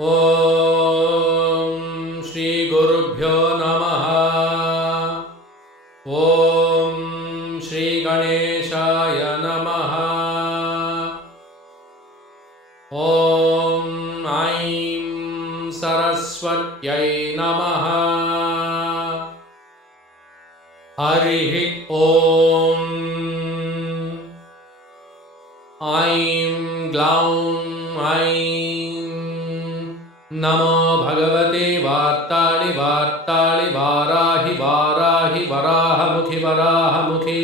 ॐ श्री गुरुभ्यो नमः। ॐ श्री गणेशाय नमः। ॐ ऐं सरस्वत्यै नमः। हरिः ॐ। ऐं ग्लौं ऐं नमो भगवते वार्ताळि वार्ताळि वाराहि वाराहि वराहमुखि वराहमुखि।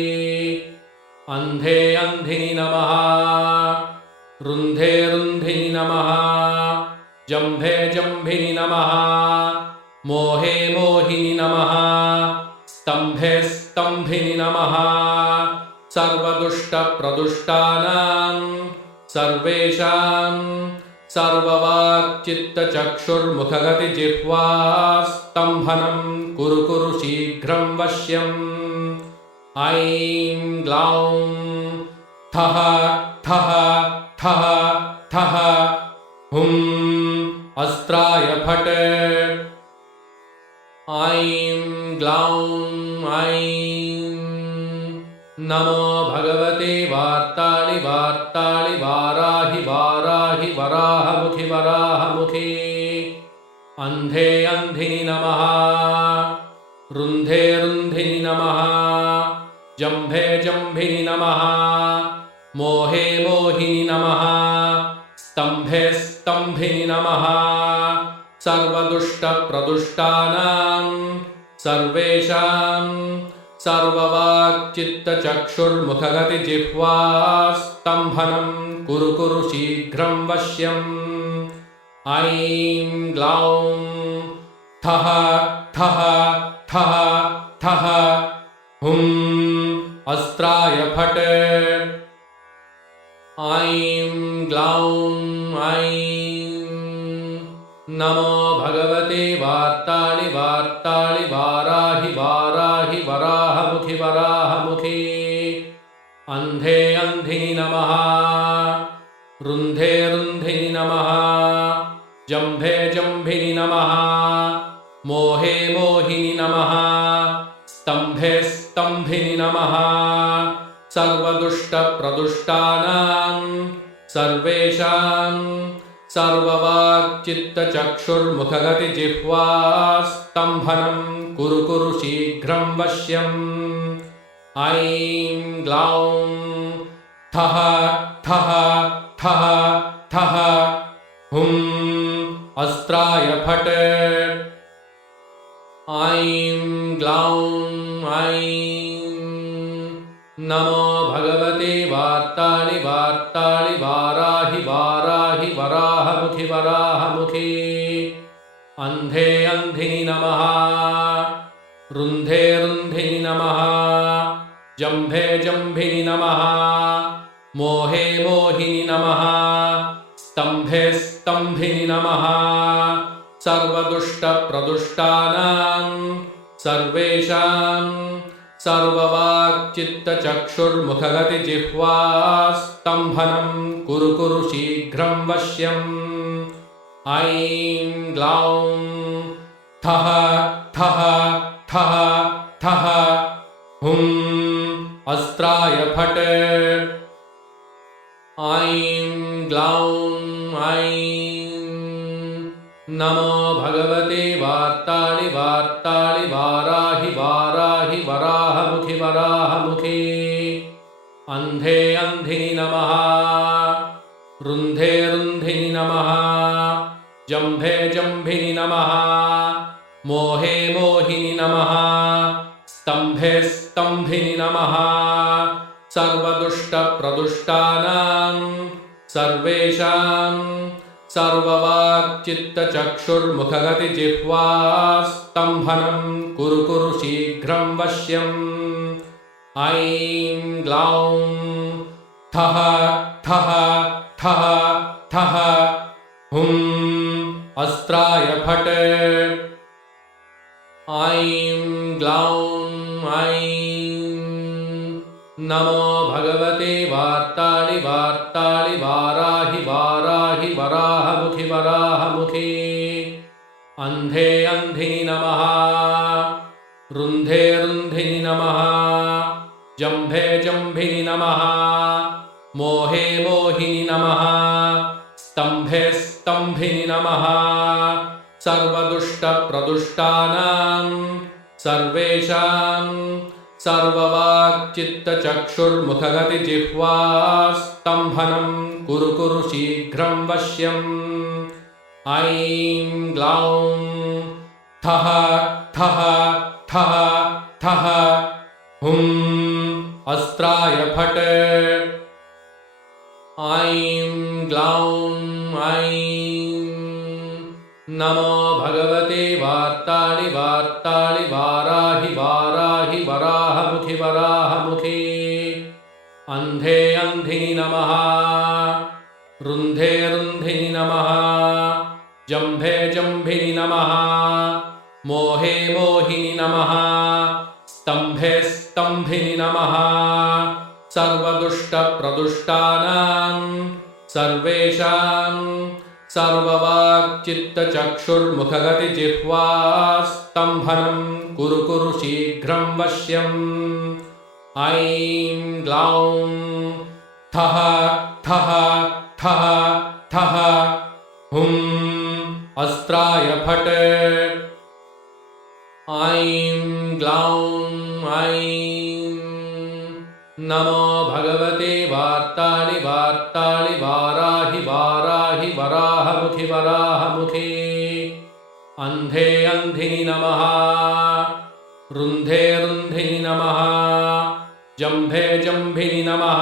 अन्धे अन्धिनि नमः। रुन्धे रुन्धिनि नमः। जम्भे जम्भिनि नमः। मोहे मोहिनि नमः। स्तम्भे स्तम्भिनि नमः। सर्वदुष्टप्रदुष्टानां सर्वेषां सर्ववाक्चित्तचक्षुर्मुखगतिजिह्वा स्तम्भनं कुरु कुरु शीघ्रं वश्यम्। ऐं ग्लौं ठः ठः ठः ठः हुं अस्त्राय फट्। ऐं ग्लौं ऐं नमो भगवते वार्ताळि वार्ताळि वाराहि वाराहि वराहमुखि वराहमुखि। अन्धे अन्धिनि नमः। रुन्धे रुन्धिनि नमः। जम्भे जम्भिनि नमः। मोहे मोहिनि नमः। स्तम्भे स्तम्भिनि नमः। सर्वदुष्टप्रदुष्टानां सर्वेषां सर्ववाक्चित्तचक्षुर्मुखगतिजिह्वा स्तम्भनं कुरु कुरु शीघ्रं वश्यम्। ऐं ग्लौं ठः ठः ठः ठः हुं अस्त्राय फट्। ऐं ग्लौं ऐं नमो भगवते वार्ताळि वार्ताळि वाराहि वाराहि वराहमुखि वराहमुखि। अन्धे अन्धिनि नमः। रुन्धे रुन्धिनि नमः। जम्भे जम्भिनि नमः। मोहे मोहिनि नमः। स्तम्भे स्तम्भिनि नमः। सर्वदुष्टप्रदुष्टानां सर्वेषां सर्ववाक्चित्तचक्षुर्मुखगतिजिह्वा स्तम्भनं कुरु कुरु शीघ्रं वश्यम्। ऐं ग्लौं ठः ठः ठः ठः हुं अस्त्राय फट्। ऐं ग्लौं ऐं नमो भगवते वार्ताळि वार्ताळि वाराहि वाराहि वराहमुखि वराहमुखि। अन्धे अन्धिनि नमः। रुन्धे रुन्धिनि नमः। जम्भे जम्भिनि नमः। मोहे मोहिनि नमः। स्तम्भे स्तम्भिनि नमः। सर्वदुष्टप्रदुष्टानां सर्वेषां सर्ववाक्चित्तचक्षुर्मुखगतिजिह्वा स्तम्भनं कुरु कुरु शीघ्रं वश्यम्। ऐं ग्लौं ठः ठः ठः ठः हुं अस्त्राय फट्। ऐं ग्लौं ऐं नमो भगवते वार्ताळि वार्ताळि वाराहि वाराहि वराहमुखि वराहमुखि। अन्धे अन्धिनि नमः। रुन्धे रुन्धिनि नमः। जम्भे जम्भिनि नमः। मोहे मोहिनि नमः। स्तम्भे स्तम्भिनि नमः। सर्वदुष्टप्रदुष्टानां सर्वेषां सर्ववाक्चित्तचक्षुर्मुखगतिजिह्वा स्तम्भनं कुरु कुरु शीघ्रं वश्यम्। ऐं ग्लौं ठः ठः ठः ठः हुं अस्त्राय फट्। ऐं ग्लौं ऐं नमो भगवते वार्ताळि वार्ताळि वाराहि वाराहि वराहमुखि वराहमुखि अन्धे अन्धिनि नमः रुन्धे रुन्धिनि नमः जम्भे जम्भिनि नमः मोहे मोहिनि नमः स्तम्भे स्तम्भिनि नमः सर्वदुष्टप्रदुष्टानां सर्वेषां सर्ववाक्चित्तचक्षुर्मुखगतिजिह्वा स्तम्भनं कुरु कुरु शीघ्रं वश्यम् ऐं ग्लौं ठः ठः ठः ठः हुं अस्त्राय फट् ऐं ग्लौं ऐं नमो भगवते वार्ताळि वार्ताळि वाराहि वाराहि वराहमुखि वराहमुखि अन्धे अन्धिनि नमः रुन्धे रुन्धिनि नमः जम्भे जम्भिनि नमः मोहे मोहिनि नमः स्तम्भे स्तम्भिनि नमः सर्वदुष्टप्रदुष्टानां सर्वेषां सर्ववाक्चित्तचक्षुर्मुखगतिजिह्वा स्तम्भनं कुरु कुरु शीघ्रं वश्यम् ऐं ग्लौं ठः ठः ठः ठः हुं अस्त्राय फट् ऐं ग्लौं ऐं नमो भगवते वार्ताळि वार्ताळि वाराहि वाराहि वराहमुखि वराहमुखि अन्धे अन्धिनि नमः रुन्धे रुन्धिनि नमः जम्भे जम्भिनि नमः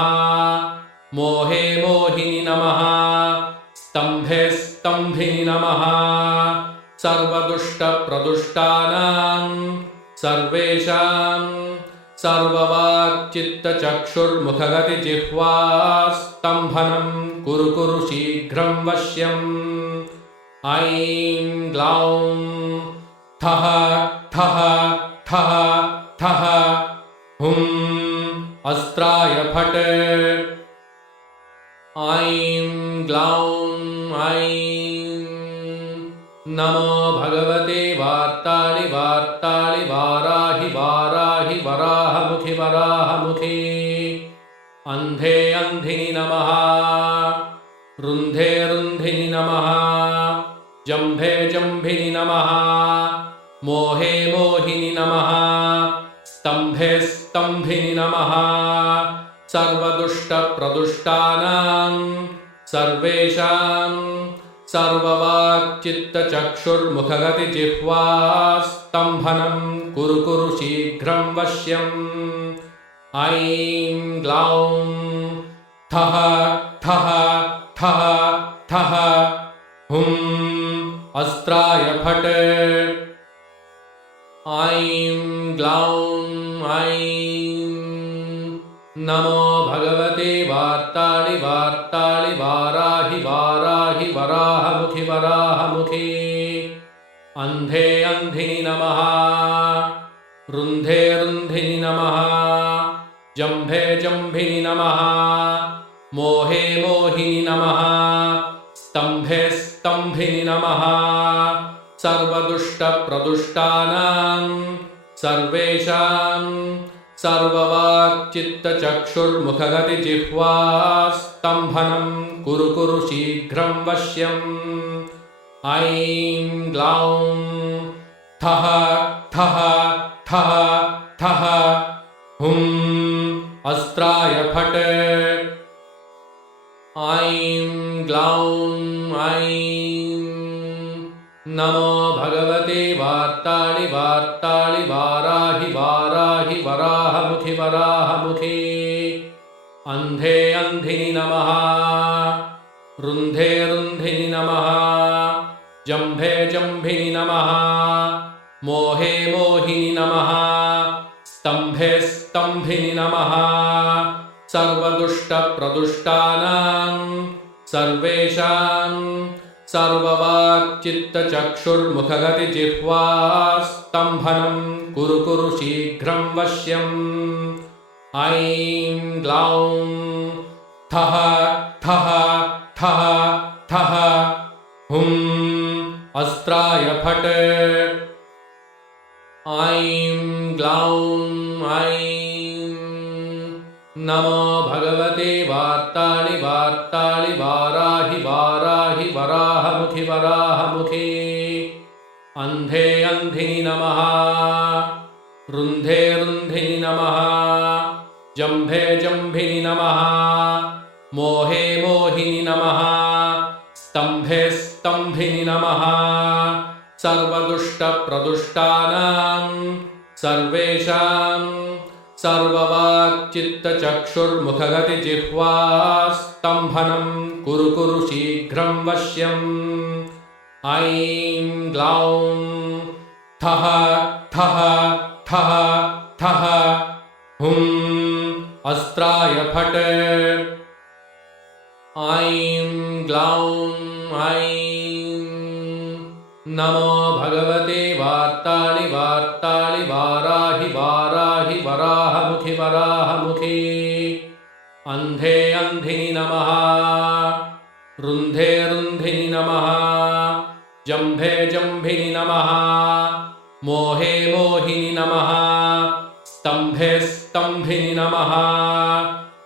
मोहे मोहिनि नमः स्तम्भे स्तम्भिनि नमः सर्वदुष्टप्रदुष्टानां सर्वेषां सर्ववाक्चित्तचक्षुर्मुखगतिजिह्वा स्तम्भनं कुरु कुरु शीघ्रं वश्यम् ऐं ग्लौं ठः ठः ठः ठः हुं अस्त्राय फट् ऐं ग्लौं ऐं नमो भगवते वार्ताळि वार्ताळि वाराहि वाराहि वराहमुखि वराहमुखि अन्धे अन्धिनि नमः रुन्धे रुन्धिनि नमः जम्भे जम्भिनि नमः मोहे मोहिनि नमः स्तम्भे स्तम्भिनि नमः सर्वदुष्टप्रदुष्टानां सर्वेषां सर्ववाक्चित्तचक्षुर्मुखगतिजिह्वा स्तम्भनं कुरु कुरु शीघ्रं वश्यम् ऐं ग्लौं ठः ठः ठः ठः हुं अस्त्राय फट् ऐं ग्लौं ऐं नमो भगवते वार्ताळि वार्ताळि वाराहि वाराहि वराहमुखि वराहमुखि अन्धे अन्धिनि नमः रुन्धे रुन्धिनि नमः जम्भे जम्भिनि नमः मोहे मोहिनि नमः स्तम्भे स्तम्भिनि नमः सर्वदुष्टप्रदुष्टानां सर्वेषां सर्ववाक्चित्तचक्षुर्मुखगतिजिह्वा स्तम्भनं कुरु कुरु शीघ्रं वश्यम् ऐं ग्लौं ठः ठः ठः ठः हुं अस्त्राय फट् ऐं ग्लौं ऐं नमो भगवते वार्ताळि वार्ताळि वाराहि वाराहि वराहमुखि वराहमुखि अन्धे अन्धिनि नमः रुन्धे रुन्धिनि नमः जम्भे जम्भिनि नमः मोहे मोहिनि नमः स्तम्भे स्तम्भिनि नमः सर्वदुष्टप्रदुष्टानां सर्वेषां सर्ववाक्चित्तचक्षुर्मुखगतिजिह्वा स्तम्भनं कुरु कुरु शीघ्रं वश्यम् ऐं ग्लौं ठः ठः ठः ठः हुं अस्त्राय फट् ऐं ग्लौं ऐं नमो भगवते वार्ताळि वार्ताळि वाराहि वाराहि वराहमुखि वराहमुखे अन्धे अन्धिनि नमः रुन्धे रुन्धिनि नमः जम्भे जम्भिनि नमः मोहे मोहिनि नमः स्तम्भे स्तम्भिनि नमः सर्वदुष्टप्रदुष्टानां सर्वेषां सर्ववाक्चित्तचक्षुर्मुखगतिजिह्वा स्तम्भनं कुरु कुरु शीघ्रं वश्यम् ऐं ग्लौं ठः ठः ठः ठः हुं अस्त्राय फट् ऐं ग्लौं ऐं नमो भगवते वार्ताळि वार्ताळि वाराहि वाराहि वराहमुखि वराहमुखे अन्धे अन्धिनि नमः रुन्धे रुन्धिनि नमः जम्भे जम्भिनि नमः मोहे मोहिनि नमः स्तम्भे स्तम्भिनि नमः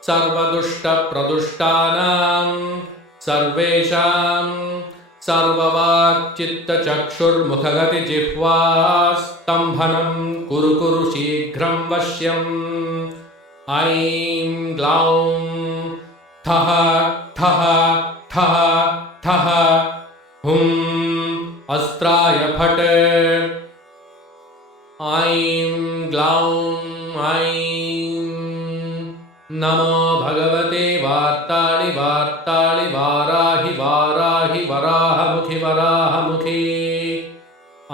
सर्वदुष्टप्रदुष्टानां सर्वेषां सर्ववाक्चित्तचक्षुर्मुखगतिजिह्वा स्तम्भनं कुरु कुरु शीघ्रं वश्यम् ऐं ग्लौं ठः ठः ठः ठः हुं अस्त्राय फट् ऐं ग्लौं ऐं नमो भगवते वार्ताळि वार्ताळि वाराहि वाराहि वराहमुखि वराहमुखे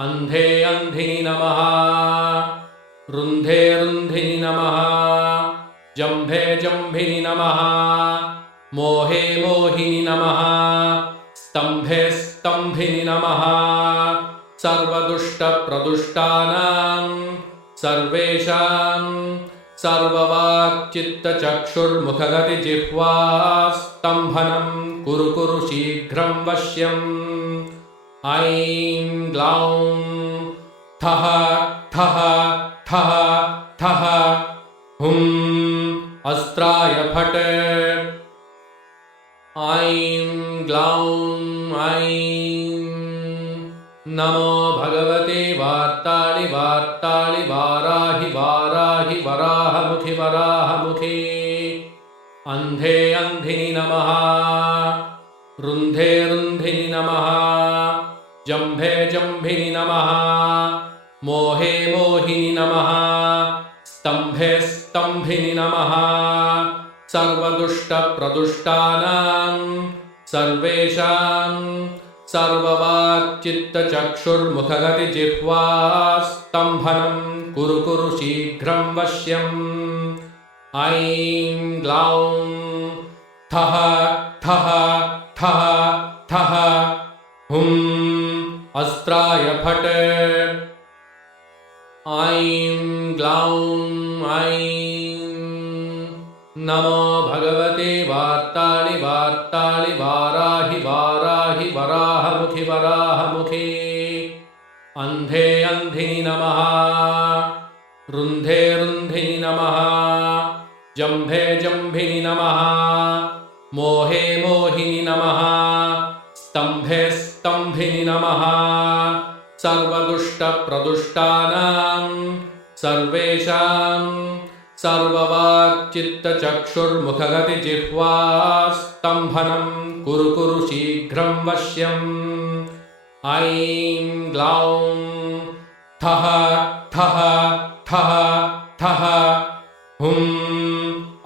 अन्धे अन्धिनि नमः रुन्धे रुन्धिनि नमः जम्भे जम्भिनि नमः मोहे मोहिनि नमः स्तम्भे स्तम्भिनि नमः सर्वदुष्टप्रदुष्टानां सर्वेषां सर्ववाक्चित्तचक्षुर्मुखगतिजिह्वा स्तम्भनं कुरु कुरु शीघ्रं वश्यम् ऐं ग्लौं ठः ठः ठः ठः हुं अस्त्राय फट् ऐं ग्लौं ऐं नमो भगवते वार्ताळि वार्ताळि वाराहि वाराहि वराहमुखि वराहमुखे अन्धे अन्धिनि नमः रुन्धे रुन्धिनि नमः जम्भे जम्भिनि नमः मोहे मोहिनि नमः स्तम्भे स्तम्भिनि नमः सर्वदुष्टप्रदुष्टानां सर्वेषां सर्ववाक्चित्तचक्षुर्मुखगतिजिह्वा स्तम्भनं कुरु कुरु शीघ्रं वश्यम् ऐं ग्लौं ठः ठः ठः ठः हुं अस्त्राय फट् ऐं ग्लौं ऐं नमो भगवते वार्ताळि वार्ताळि वाराहि वाराहि वराहमुखि वराहमुखे अन्धे अन्धिनि नमः रुन्धे रुन्धिनि नमः जम्भे जम्भिनि नमः मोहे मोहिनि नमः स्तम्भे स्तम्भिनि नमः सर्वदुष्टप्रदुष्टानां सर्वेषां सर्ववाक्चित्तचक्षुर्मुखगतिजिह्वा स्तम्भनं कुरु कुरु शीघ्रं वश्यम् ऐं ग्लौं ठः ठः ठः ठः हुं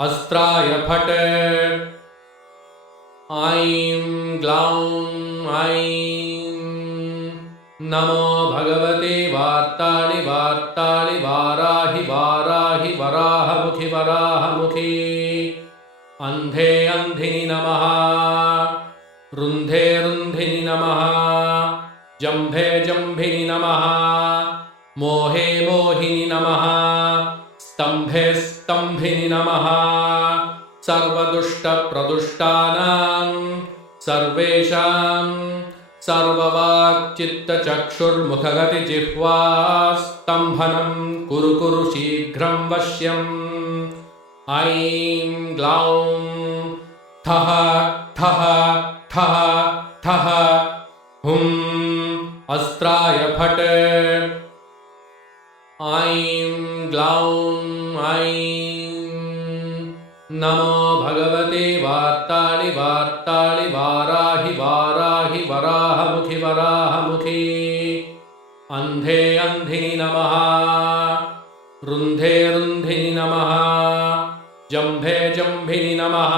अस्त्राय फट् ऐं ग्लौं ऐं नमो भगवते वार्ताळि वार्ताळि वाराहि वाराहि वराहमुखि वराहमुखे अन्धे अन्धिनि नमः रुन्धे रुन्धिनि नमः जम्भे जम्भिनि नमः मोहे मोहिनि नमः स्तम्भे स्तम्भिनि नमः सर्वदुष्टप्रदुष्टानां सर्वेषां सर्ववाक्चित्तचक्षुर्मुखगतिजिह्वास्तम्भनं कुरु कुरु शीघ्रं वश्यम् ऐं ग्लौं ठः ठः ठः ठः हुं अस्त्राय फट् ऐं ग्लौं ऐं नमो भगवते वार्ताळि वार्ताळि वाराहि वाराहि वराहमुखि वराहमुखि अन्धे अन्धिनि नमः रुन्धे रुन्धिनि नमः जम्भे जम्भिनि नमः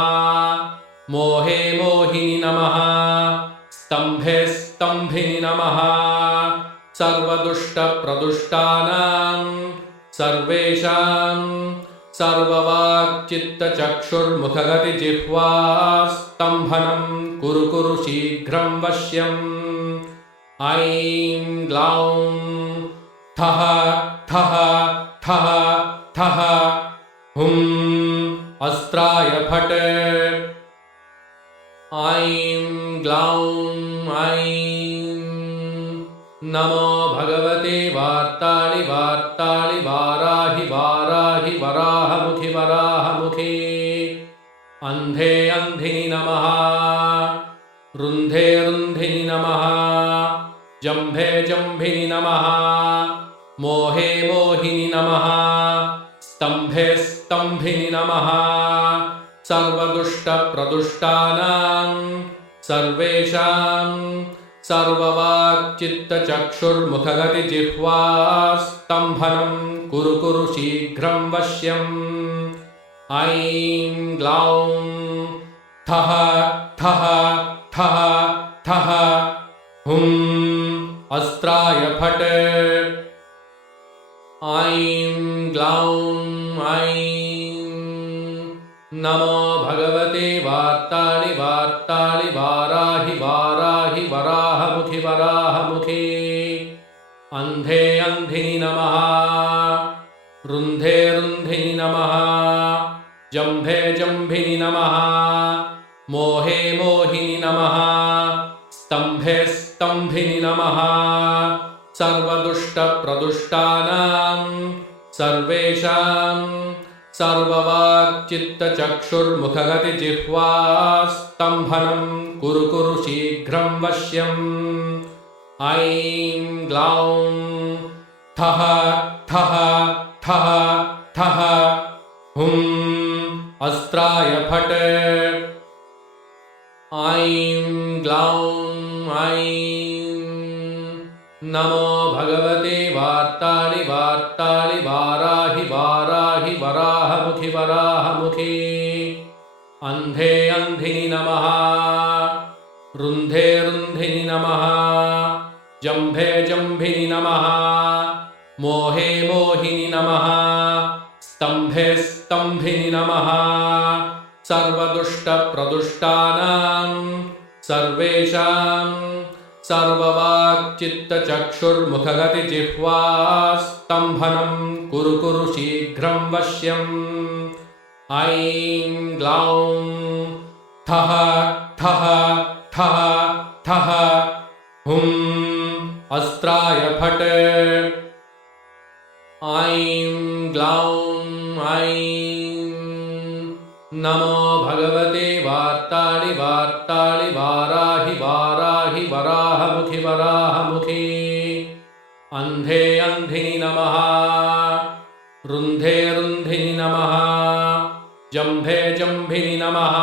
मोहे मोहिनि नमः स्तम्भे स्तम्भिनि नमः सर्वदुष्टप्रदुष्टानां सर्वेषां सर्ववाक्चित्तचक्षुर्मुखगतिजिह्वास्तम्भनं कुरु कुरु शीघ्रं वश्यम् ऐं ग्लौं ठः ठः ठः ठः हुं अस्त्राय फट् ऐं ग्लौं ऐं नमो भगवते वार्ताळि वार्ताळि वाराहि वाराहि वराहमुखि वराहमुखि अन्धे अन्धिनि नमः रुन्धे रुन्धिनि नमः जम्भे जम्भिनि नमः मोहे मोहिनि नमः स्तम्भे स्तम्भिनि नमः सर्वदुष्टप्रदुष्टानां सर्वेषां सर्ववाक्चित्तचक्षुर्मुखगतिजिह्वास्तम्भनं कुरु कुरु शीघ्रं वश्यम् ऐं ग्लौं ठः ठः ठः ठः हुं अस्त्राय फट् ऐं ग्लौं ऐं नमो भगवते वार्ताळि वार्ताळि वाराहि वाराहि वराहमुखि वराहमुखि अन्धे अन्धिनि नमः रुन्धे रुन्धिनि नमः जम्भे जम्भिनि नमः मोहे मोहिनि नमः स्तम्भे स्तम्भिनि नमः सर्वदुष्टप्रदुष्टानां सर्वेषां सर्ववाक्चित्तचक्षुर्मुखगतिजिह्वास्तम्भनं कुरु कुरु शीघ्रं वश्यम् ऐं ग्लौं ठः ठः ठः ठः हुं अस्त्राय फट् ऐं ग्लौं ऐं नमो भगवते वार्ताळि वार्ताळि वाराहि वाराहि वराहमुखि वराहमुखि अन्धे अन्धिनि नमः रुन्धे रुन्धिनि नमः जम्भे जम्भिनि नमः मोहे मोहिनि नमः स्तम्भे स्तम्भिनि नमः सर्वदुष्टप्रदुष्टानां सर्वेषां सर्ववाक्चित्तचक्षुर्मुखगतिजिह्वास्तम्भनं कुरु कुरु शीघ्रं वश्यम् ऐं ग्लौं ठः ठः ठः ठः हुं अस्त्राय फट् ऐं ग्लौं ऐं नमो भगवते वार्ताळि वार्ताळि वाराहि वाराहि वराहमुखि वराहमुखि अन्धे अन्धिनि नमः रुन्धे रुन्धिनि नमः जम्भे जम्भिनि नमः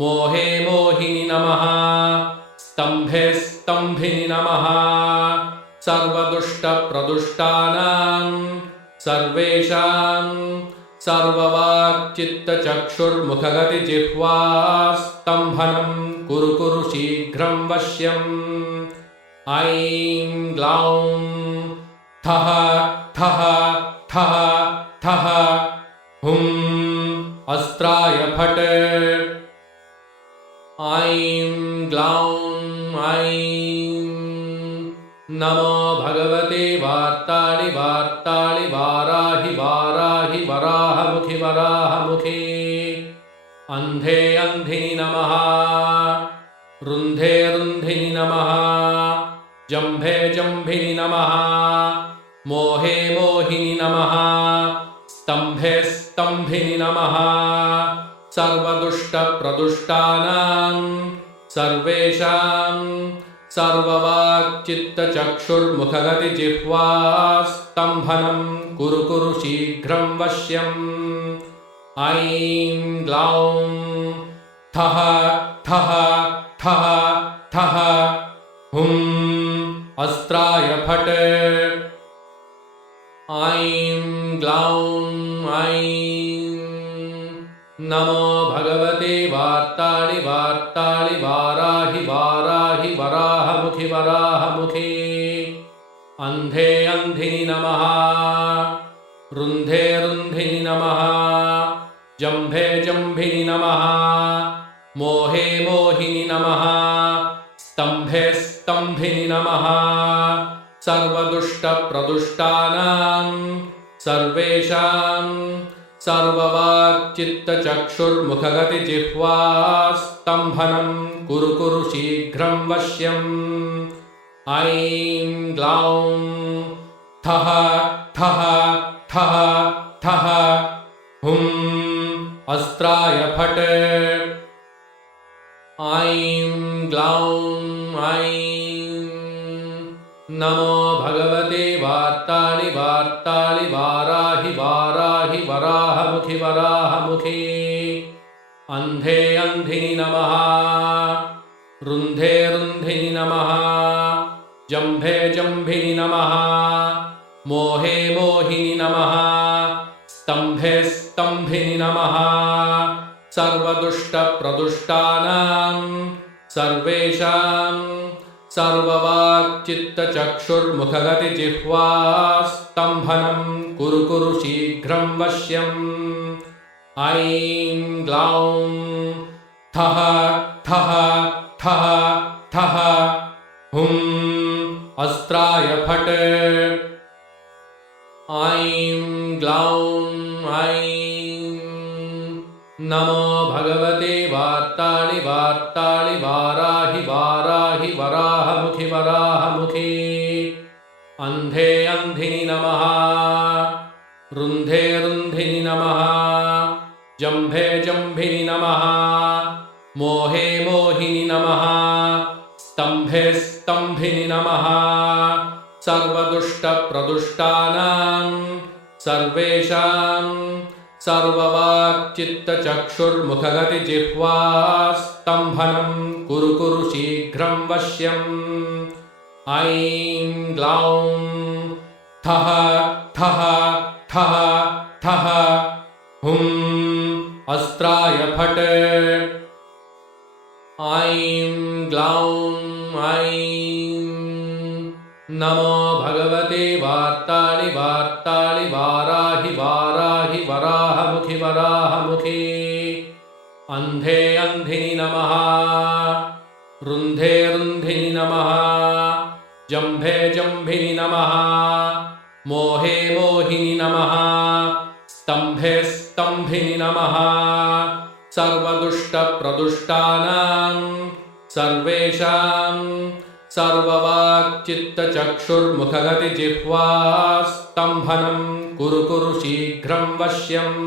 मोहे मोहिनि नमः स्तम्भे स्तम्भिनि नमः सर्वदुष्टप्रदुष्टानां सर्वेषां सर्ववाक्चित्तचक्षुर्मुखगतिजिह्वास्तम्भनं कुरु कुरु शीघ्रं वश्यम् ऐं ग्लौं ठः ठः ठः ठः हुं अस्त्राय फट् ऐं ग्लौं ऐं नमो भगवते वार्ताळि वार्ताळि वाराहि वाराहि वराहमुखि वराहमुखि अन्धे अन्धिनि नमः रुन्धे रुन्धिनि नमः जम्भे जम्भिनि नमः मोहे मोहिनि नमः स्तम्भे स्तम्भिनि नमः सर्वदुष्टप्रदुष्टानां सर्वेषां सर्ववाक्चित्तचक्षुर्मुखगतिजिह्वा स्तम्भनं कुरु कुरु शीघ्रं वश्यम् ऐं ग्लौं ठः ठः ठः ठः हुं अस्त्राय फट् ऐं ग्लौं ऐं नमो भगवते वार्ताळि वार्ताळि वाराहि वाराहि वराहमुखि वराहमुखि अन्धे अन्धिनि नमः रुन्धे रुन्धिनि नमः जम्भे जम्भिनि नमः मोहे मोहिनि नमः स्तम्भे स्तम्भिनि नमः सर्वदुष्टप्रदुष्टानां सर्वेषां सर्ववाक्चित्तचक्षुर्मुखगतिजिह्वा स्तम्भनं कुरु कुरु शीघ्रं वश्यम् ऐं ग्लौं ठः ठः ठः ठः हुं अस्त्राय फट् ऐं ग्लौं ऐं नमो भगवते वार्ताळि वार्ताळि वाराहि वाराहि वराहमुखि वराहमुखि अन्धे अन्धिनि नमः रुन्धे रुन्धिनि नमः जम्भे जम्भिनि नमः मोहे मोहिनि नमः स्तम्भे स्तम्भिनि नमः सर्वदुष्टप्रदुष्टानां सर्वेषां सर्ववाक्चित्तचक्षुर्मुखगतिजिह्वा स्तम्भनं कुरु कुरु शीघ्रं वश्यम् ऐं ग्लौं ठः ठः ठः ठः हुं अस्त्राय फट् ऐं ग्लौं ऐं नमो भगवते वार्ताळि वार्ताळि वाराहि वाराहि वराहमुखि वराहमुखि अन्धे अन्धिनि नमः रुन्धे रुन्धिनि नमः जम्भे जम्भिनि नमः मोहे मोहिनि नमः स्तम्भे स्तम्भिनि नमः सर्वदुष्टप्रदुष्टानां सर्वेषां सर्ववाक्चित्तचक्षुर्मुखगतिजिह्वा स्तम्भनं कुरु कुरु शीघ्रं वश्यम् ऐं ग्लौं ठः ठः ठः ठः हुं अस्त्राय फट् ऐं ग्लौं ऐं नमो भगवते वार्ताळि वार्ताळि वाराहि वाराहि वराहमुखि वराहमुखि अन्धे अन्धिनि नमः रुन्धे रुन्धिनि नमः जम्भे जम्भिनि नमः मोहे मोहिनि नमः स्तम्भे स्तम्भिनि नमः सर्वदुष्टप्रदुष्टानां सर्वेषां सर्ववाक्चित्तचक्षुर्मुखगतिजिह्वा स्तम्भनं कुरु कुरु शीघ्रं वश्यम्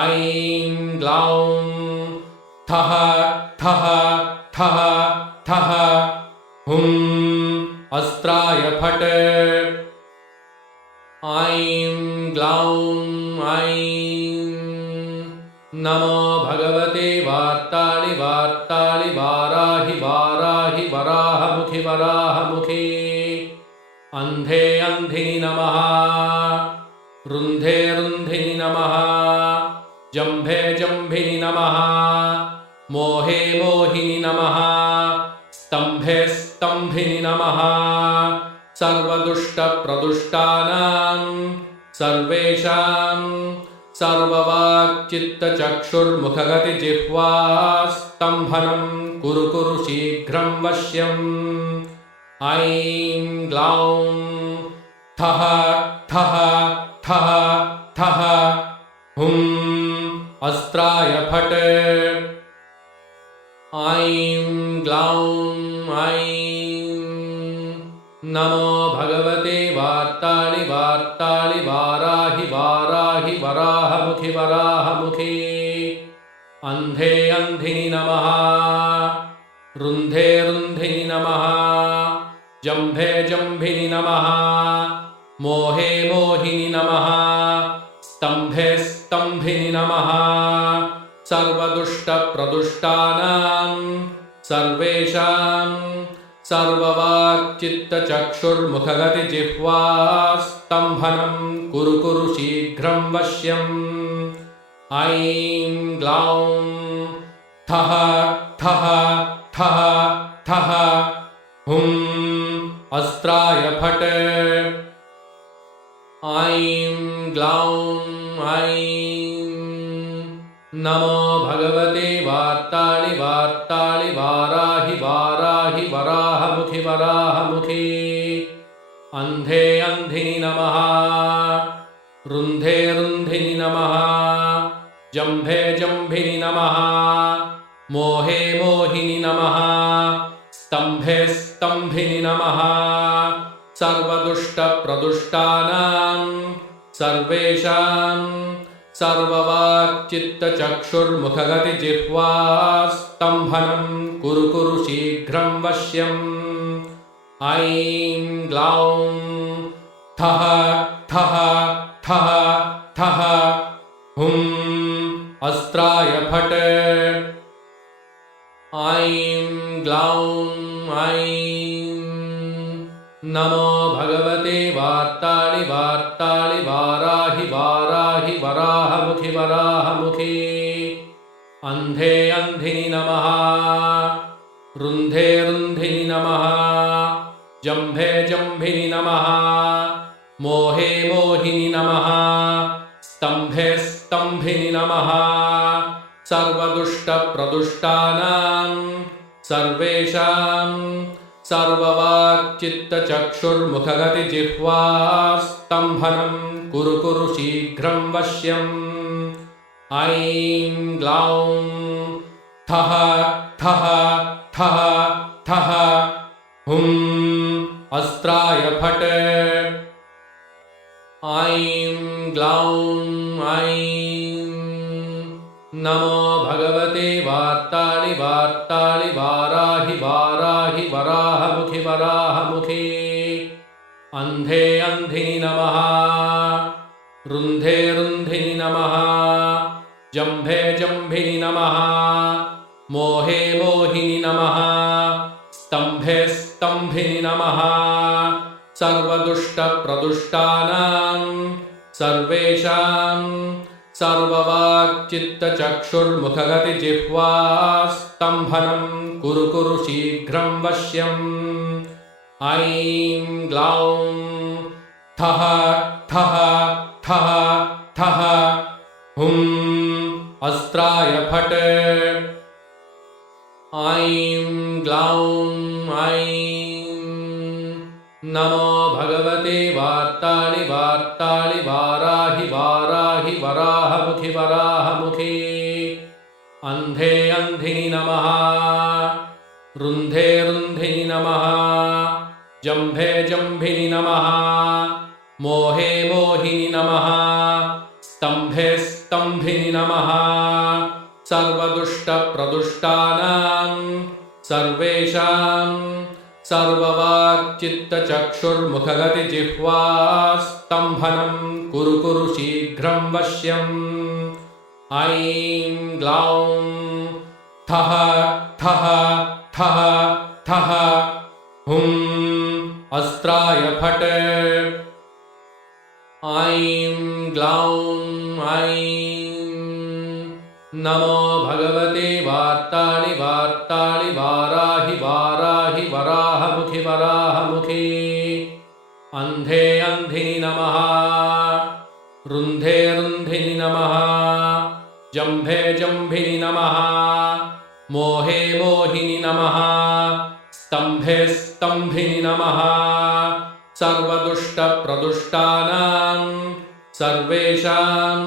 ऐं ग्लौं ठः ठः ठः ठः हुं अस्त्राय फट् ऐं ग्लौं ऐं नमो भगवते वार्ताळि वार्ताळि वाराहि वाराहि वराहमुखि वराहमुखि अन्धे अन्धिनि नमः रुन्धे रुन्धिनि नमः जम्भे जम्भिनि नमः मोहे मोहिनि नमः स्तम्भे स्तम्भिनि नमः सर्वदुष्टप्रदुष्टानां सर्वेषां सर्ववाक्चित्तचक्षुर्मुखगतिजिह्वा स्तम्भनं कुरु कुरु शीघ्रं वश्यम् ऐं ग्लौं ठः ठः ठः ठः हुं अस्त्राय फट् ऐं ऐं नमो भगवते वार्ताळि वार्ताळि वाराहि वाराहि वराहमुखि वराहमुखि अन्धे अन्धिनि नमः रुन्धे रुन्धिनि नमः जम्भे जम्भिनि नमः मोहे मोहिनि नमः स्तम्भे स्तम्भिनि नमः सर्वदुष्टप्रदुष्टानां सर्वेषां सर्ववाक्चित्तचक्षुर्मुखगतिजिह्वा स्तम्भनं कुरु कुरु शीघ्रं वश्यम् ऐं ग्लौं ठः ठः ठः ठः हुं अस्त्राय फट् ऐं ग्लौं ऐं नमो भगवते वार्ताळि वार्ताळि वाराहि वाराहि वराहमुखि वराहमुखि अन्धे अन्धिनि नमः रुन्धे रुन्धिनि नमः जम्भे जम्भिनि नमः मोहे मोहिनि नमः स्तम्भे स्तम्भिनि नमः सर्वदुष्टप्रदुष्टानां सर्वेषां सर्ववाक्चित्तचक्षुर्मुखगतिजिह्वा स्तम्भनं कुरु कुरु शीघ्रं वश्यम् ऐं ग्लौं ठः ठः ठः ठः हुं अस्त्राय फट् ऐं ग्लौं ऐं नमो भगवते वार्ताळि वार्ताळि वाराहि वाराहि वराहमुखि वराहमुखि अन्धे अन्धिनि नमः रुन्धे रुन्धिनि नमः जम्भे जम्भिनि नमः मोहे मोहिनि नमः स्तम्भे स्तम्भिनि नमः सर्वदुष्टप्रदुष्टानां सर्वेषां सर्ववाक्चित्तचक्षुर्मुखगतिजिह्वा स्तम्भनं कुरु कुरु शीघ्रं वश्यम् ऐं ग्लौं ठः ठः ठः ठः हुं अस्त्राय फट् ऐं ग्लौं ऐं नमो भगवते वार्ताळि वार्ताळि वाराहि वाराहि वराहमुखि वराहमुखि अन्धे अन्धिनि नमः रुन्धे रुन्धिनि नमः जम्भे जम्भिनि नमः मोहे मोहिनि नमः स्तम्भे स्तम्भिनि नमः सर्वदुष्टप्रदुष्टानां सर्वेषां सर्ववाक्चित्तचक्षुर्मुखगतिजिह्वा स्तम्भनं कुरु कुरु शीघ्रं वश्यम् ऐं ग्लौं ठः ठः ठः ठः हुं अस्त्राय फट् ऐं ग्लौं ऐं नमो भगवते वार्ताळि वार्ताळि वाराहि वाराहि वराहमुखि वराहमुखि अन्धे अन्धिनि नमः रुन्धे रुन्धिनि नमः जम्भे जम्भिनि नमः मोहे मोहिनि नमः स्तम्भे स्तम्भिनि नमः सर्वदुष्टप्रदुष्टानां सर्वेषां सर्ववाक्चित्तचक्षुर्मुखगतिजिह्वा स्तम्भनं कुरु कुरु शीघ्रं वश्यम् ऐं ग्लौं ठः ठः ठः ठः हुं अस्त्राय फट् ऐं ग्लौं ऐं नमो भगवते वार्ताळि वार्ताळि वाराहि वाराहि वराहमुखि वराहमुखि अन्धे अन्धिनि नमः रुन्धे रुन्धिनि नमः जम्भे जम्भिनि नमः मोहे मोहिनि नमः स्तम्भे स्तम्भिनि नमः सर्वदुष्टप्रदुष्टानां सर्वेषां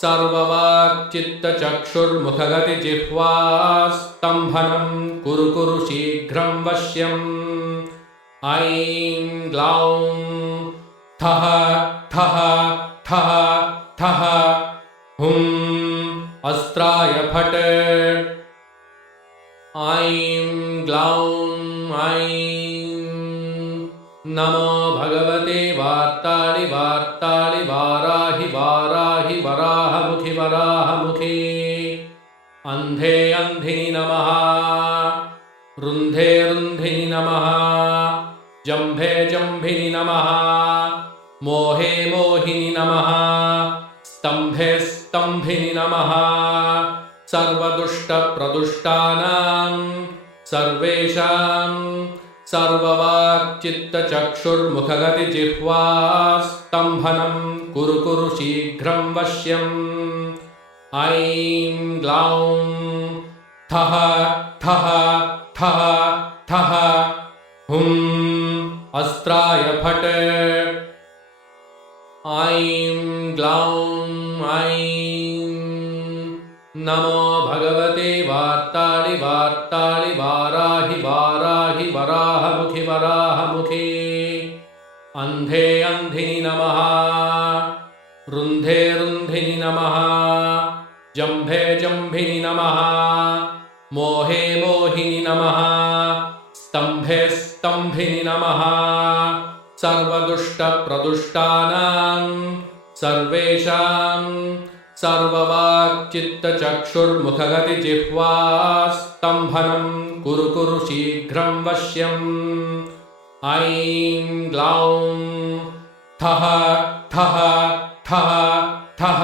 सर्ववाक्चित्तचक्षुर्मुखगतिजिह्वास्तम्भनं कुरु कुरु शीघ्रं वश्यम् ऐं ग्लौं ठः ठः ठः ठः हुं अस्त्राय फट् ऐं ग्लौं ऐं नमो भगवते वार्ताळि वार्ताळि वाराहि वाराहि वराहमुखि वराहमुखि अन्धे अन्धिनि नमः रुन्धे रुन्धिनि नमः जम्भे जम्भिनि नमः मोहे मोहिनि नमः स्तम्भे स्तम्भिनि नमः सर्वदुष्टप्रदुष्टानां सर्वेषां सर्ववाक्चित्तचक्षुर्मुखगतिजिह्वास्तम्भनं कुरु कुरु शीघ्रं वश्यम् ऐं ग्लौं ठः ठः ठः ठः हुं अस्त्राय फट् ऐं ग्लौं ऐं नमो भगवते वार्ताळि वार्ताळि वाराहि वाराहि वराहमुखि वराहमुखि अन्धे अन्धिनि नमः रुन्धे रुन्धिनि नमः जम्भे जम्भिनि नमः मोहे मोहिनि नमः स्तम्भे स्तम्भिनि नमः सर्वदुष्टप्रदुष्टानां सर्वेषां सर्ववाक्चित्तचक्षुर्मुखगतिजिह्वास्तम्भनं कुरु कुरु शीघ्रं वश्यम् ऐं ग्लौं ठः ठः ठः ठः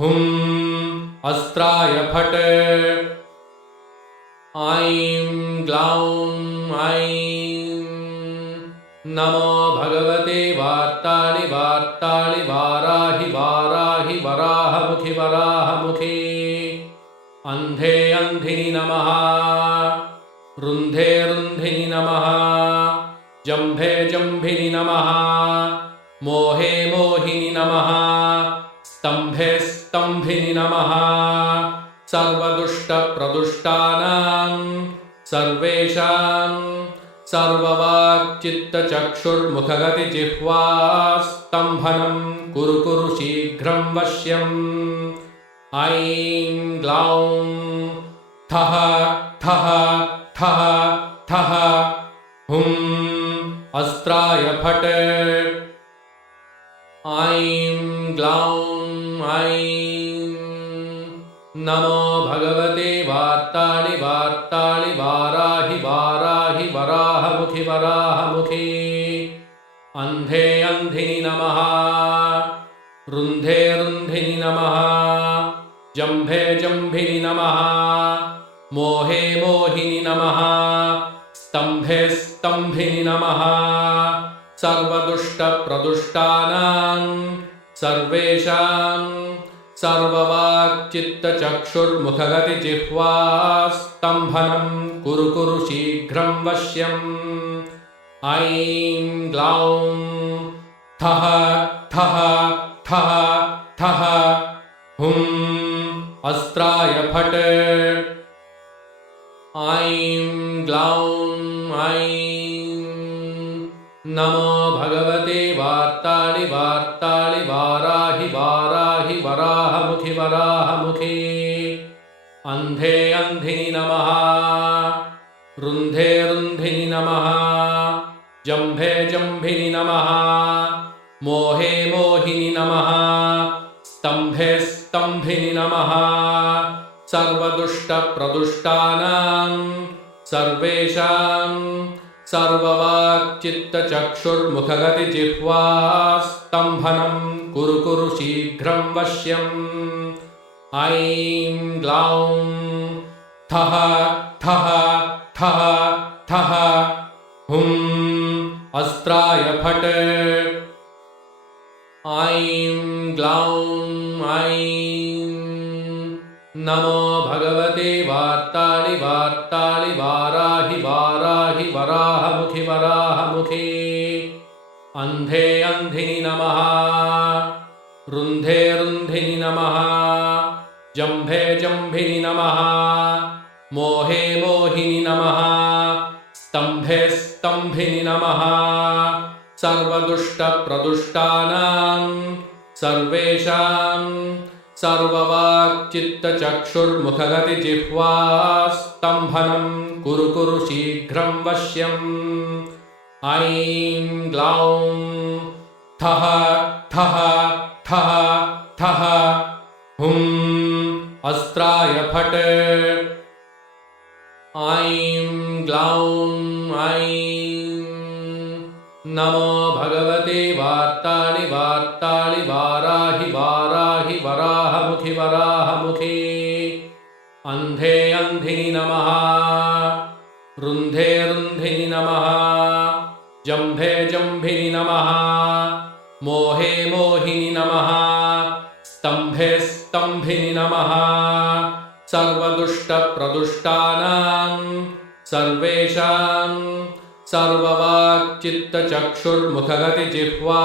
हुं अस्त्राय फट् ऐं ग्लौं ऐं नमो भगवते वार्ताळि वार्ताळि वाराहि वाराहि वराहमुखि वराहमुखि अन्धे अन्धिनि नमः रुन्धे रुन्धिनि नमः जम्भे जम्भिनि नमः मोहे मोहिनि नमः स्तम्भे स्तम्भिनि नमः सर्वदुष्टप्रदुष्टानां सर्वेषां सर्ववाक्चित्तचक्षुर्मुखगतिजिह्वास्तम्भनं कुरु कुरु शीघ्रं वश्यम् ऐं ग्लौं ठः ठः ठः ठः हुं अस्त्राय फट् ऐं ग्लौं ऐं नमो भगवते वार्ताळि वार्ताळि वाराहि वाराहि वराहमुखि वराहमुखि अन्धे अन्धिनि नमः रुन्धे रुन्धिनि नमः जम्भे जम्भिनि नमः मोहे मोहिनि नमः स्तम्भे स्तम्भिनि नमः सर्वदुष्टप्रदुष्टानां सर्वेषां सर्ववाक्चित्तचक्षुर्मुखगतिजिह्वास्तम्भनं कुरु कुरु शीघ्रं वश्यम् ऐं ग्लौं ठः ठः ठः ठः हुं अस्त्राय फट् ऐं ग्लौं ऐं नमो भगवते वार्ताळि वार्ताळि वाराहि वाराहि वराहमुखि वराहमुखि अन्धे अन्धिनि नमः रुन्धे रुन्धिनि नमः जम्भे जम्भिनि नमः मोहे मोहिनि नमः स्तम्भे स्तम्भिनि नमः सर्वदुष्टप्रदुष्टानां सर्वेषां सर्ववाक्चित्तचक्षुर्मुखगतिजिह्वास्तम्भनं कुरु कुरु शीघ्रं वश्यम् ऐं ग्लौं ठः ठः ठः ठः हुं अस्त्राय फट् ऐं ग्लौं ऐं नमो भगवते वार्ताळि वार्ताळि वाराहि वाराहि वराहमुखि वराहमुखि अन्धे अन्धिनि नमः रुन्धे रुन्धिनि नमः जम्भे जम्भिनि नमः मोहे मोहिनि नमः स्तम्भे स्तम्भिनि नमः सर्वदुष्टप्रदुष्टानां सर्वेषां सर्ववाक्चित्तचक्षुर्मुखगतिजिह्वा स्तम्भनं कुरु कुरु शीघ्रं वश्यम् ऐं ग्लौं ठः ठः ठः ठः हुं अस्त्राय फट् ऐं ग्लौं ऐं नमो भगवते वार्ताळि वार्ताळि वाराहि वाराहि वराहमुखि वराहमुखि अन्धे अन्धिनि नमः रुन्धे रुन्धिनि नमः जम्भे जम्भिनि नमः मोहे मोहिनि नमः स्तम्भे स्तम्भिनि नमः सर्वदुष्टप्रदुष्टानां सर्वेषां सर्ववाक्चित्तचक्षुर्मुखगतिजिह्वा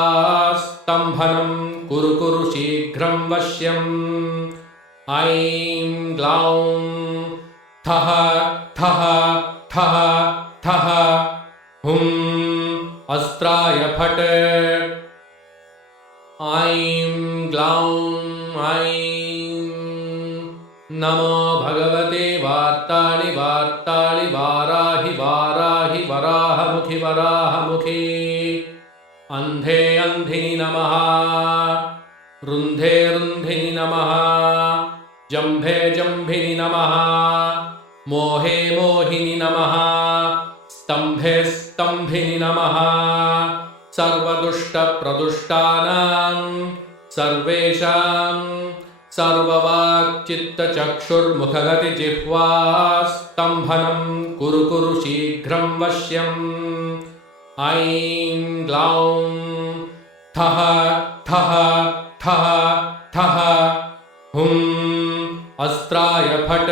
स्तम्भनं कुरु कुरु शीघ्रं वश्यम् ऐं ग्लौं ठः ठः ठः ठः हुं अस्त्राय फट् ऐं ग्लौं ऐं नमो भगवते वार्ताळि वार्ताळि वाराहि वाराहि वराहमुखि वराहमुखि अन्धे अन्धिनि नमः रुन्धे रुन्धिनि नमः जम्भे जम्भिनि नमः मोहे मोहिनि नमः स्तम्भे स्तम्भिनि नमः सर्वदुष्टप्रदुष्टानां सर्वेषां सर्ववाक्चित्तचक्षुर्मुखगतिजिह्वा स्तम्भनं कुरु कुरु शीघ्रं वश्यम् ऐं ग्लौं ठः ठः ठः ठः हुं अस्त्राय फट्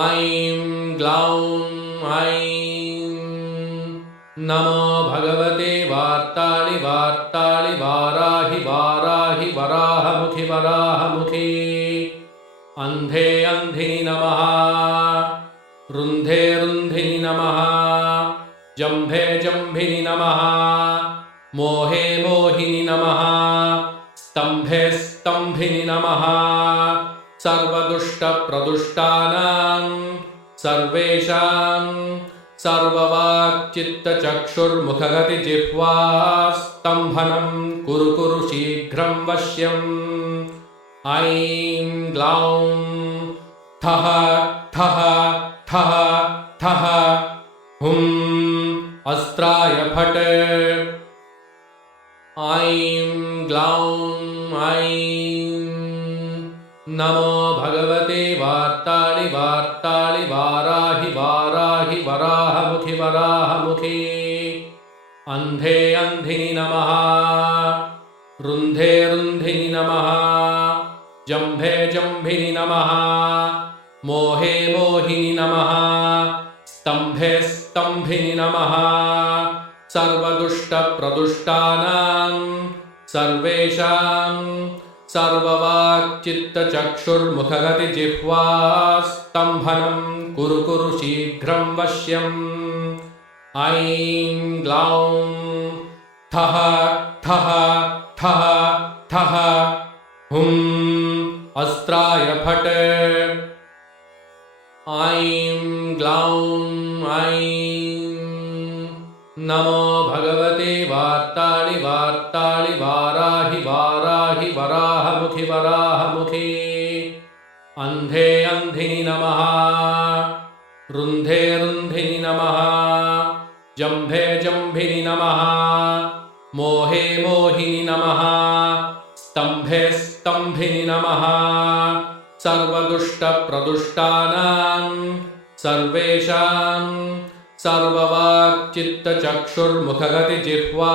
ऐं ग्लौं ऐं नमो भगवते वार्ताळि वार्ताळि वाराहि वाराहि वराहमुखि वराहमुखि अन्धे अन्धिनि नमः रुन्धे रुन्धिनि नमः जम्भे जम्भिनि नमः मोहे मोहिनि नमः स्तम्भे स्तम्भिनि नमः सर्वदुष्टप्रदुष्टानां सर्वेषां सर्ववाक्चित्तचक्षुर्मुखगतिजिह्वा स्तम्भनं कुरु कुरु शीघ्रं वश्यम् ऐं ग्लौं ठः ठः ठः ठः हुं अस्त्राय फट् ऐं ग्लौं ऐं नमो भगवते वार्ताळि वार्ताळि वाराहि वाराहि वराहमुखि वराहमुखि अन्धे अन्धिनि नमः रुन्धे रुन्धिनि नमः जम्भे जम्भिनि नमः मोहे मोहिनि नमः स्तम्भे स्तम्भिनि नमः सर्वदुष्टप्रदुष्टानां सर्वेषां सर्ववाक्चित्तचक्षुर्मुखगतिजिह्वा स्तम्भनं कुरु कुरु शीघ्रं वश्यम् ऐं ग्लौं ठः ठः ठः ठः हुं अस्त्राय फट् ऐं ग्लौं ऐं नमो भगवते वार्ताळि वार्ताळि वाराहि वाराहि वराहमुखि वराहमुखि अन्धे अन्धिनि नमः रुन्धे रुन्धिनि नमः जम्भे जम्भिनि नमः मोहे मोहिनि नमः स्तम्भे स्तम्भिनि नमः सर्वदुष्टप्रदुष्टानां सर्वेषां सर्ववाक्चित्तचक्षुर्मुखगतिजिह्वा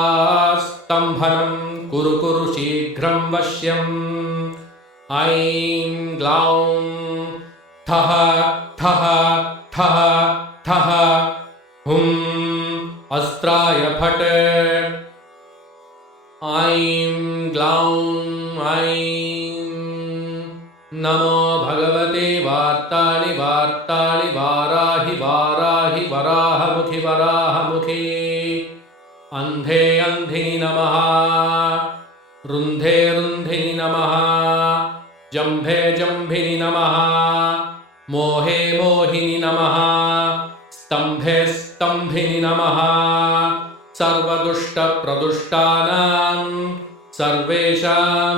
स्तम्भनं कुरु कुरु शीघ्रं वश्यम् ऐं ग्लौं ठः ठः ठः ठः हुं अस्त्राय फट् ऐं ग्लौं ऐं नमो भगवते वार्ताळि वार्ताळि वाराहि वाराहि वराहमुखि वराहमुखे अन्धे अन्धिनि नमः रुन्धे रुन्धिनि नमः जम्भे जम्भिनि नमः मोहे मोहिनि नमः स्तम्भे स्तम्भिनि नमः सर्वदुष्टप्रदुष्टानां सर्वेषां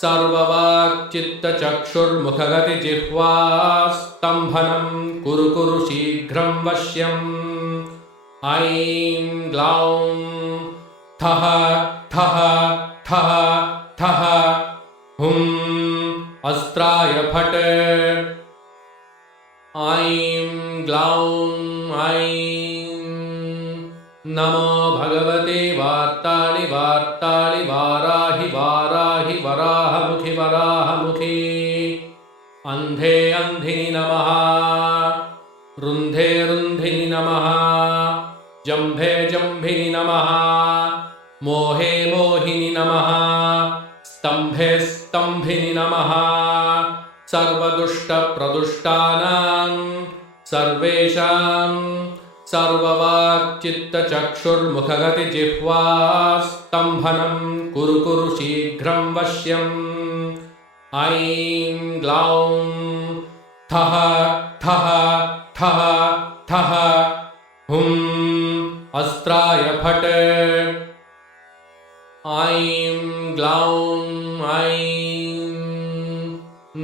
सर्ववाक्चित्तचक्षुर्मुखगतिजिह्वा स्तम्भनं कुरु कुरु शीघ्रं वश्यम् ऐं ग्लौं ठः ठः ठः ठः हुं अस्त्राय फट् ऐं ग्लौं ऐं नमो भगवते वार्ताळि वार्ताळि वाराहि वाराहि वराहमुखि वराहमुखे अन्धे अन्धिनि नमः रुन्धे रुन्धिनि नमः जम्भे जम्भिनि नमः मोहे मोहिनि नमः स्तम्भे स्तम्भिनि नमः सर्वदुष्टप्रदुष्टानां सर्वेषां सर्ववाक्चित्तचक्षुर्मुखगतिजिह्वा स्तम्भनं कुरु कुरु शीघ्रं वश्यम् ऐं ग्लौं ठः ठः ठः ठः हुं अस्त्राय फट् ऐं ग्लौं ऐं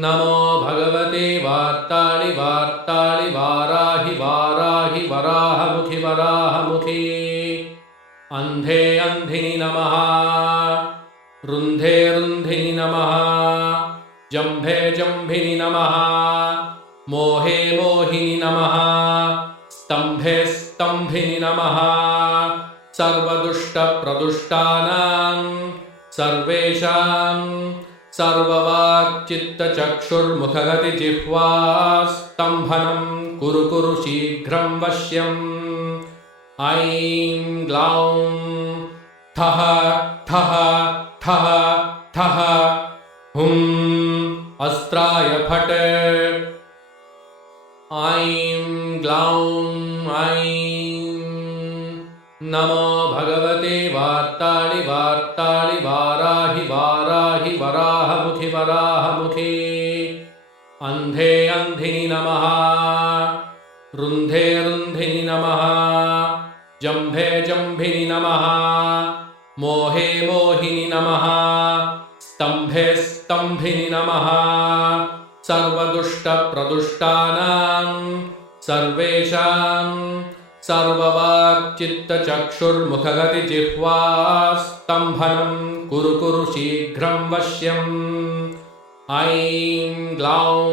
नमो भगवते वार्ताळि वार्ताळि वाराहि वाराहि वराहमुखि वराहमुखे अन्धे अन्धिनि नमः रुन्धे रुन्धिनि नमः जम्भे जम्भिनि नमः मोहे मोहिनि नमः स्तम्भे स्तम्भिनि नमः सर्वदुष्टप्रदुष्टानां सर्वेषां सर्ववाक्चित्तचक्षुर्मुखगतिजिह्वा स्तम्भनं कुरु कुरु शीघ्रं वश्यम् ऐं ग्लौं ठः ठः ठः ठः हुं अस्त्राय फट् ऐं ग्लौं ऐं नमो भगवते वार्ताळि वार्ताळि वाराहि वाराहि वराहमुखि वराहमुखे अन्धे अन्धिनि नमः रुन्धे रुन्धिनि नमः जम्भे जम्भिनि नमः मोहे मोहिनि नमः स्तम्भे स्तम्भिनि नमः सर्वदुष्टप्रदुष्टानां सर्वेषां सर्ववाक्चित्तचक्षुर्मुखगतिजिह्वा स्तम्भनं कुरु कुरु शीघ्रं वश्यम् ऐं ग्लौं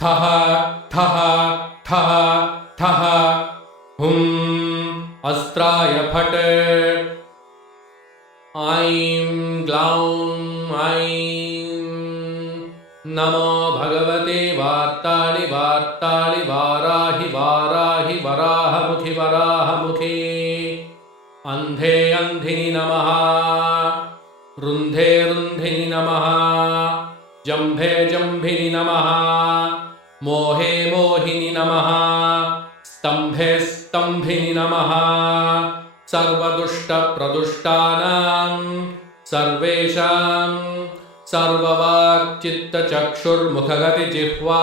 ठः ठः ठः ठः हुं अस्त्राय फट् ऐं ग्लौं ऐं नमो भगवते वार्ताळि वार्ताळि वाराहि वाराहि वराहमुखि वराहमुखे अन्धे अन्धिनि नमः रुन्धे रुन्धिनि नमः जम्भे जम्भिनि नमः मोहे मोहिनि नमः स्तम्भे स्तम्भिनि नमः सर्वदुष्टप्रदुष्टानां सर्वेषां सर्ववाक्चित्तचक्षुर्मुखगतिजिह्वा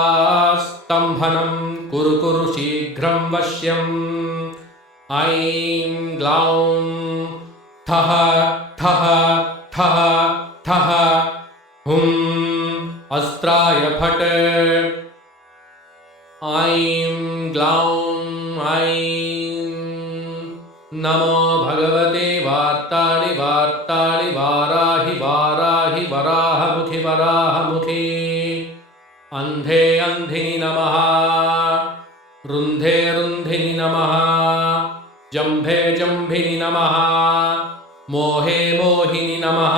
स्तम्भनं कुरु कुरु शीघ्रं वश्यम् ऐं ग्लौं ठः ठः ठः ठः हुं अस्त्राय फट् ऐं ग्लौं ऐं नमो भगवते वार्ताळि वार्ताळि वाराहि वाराहि वराहमुखि वराहमुखे अन्धे अन्धिनि नमः रुन्धे रुन्धिनि नमः जम्भे जम्भिनि नमः मोहे मोहिनि नमः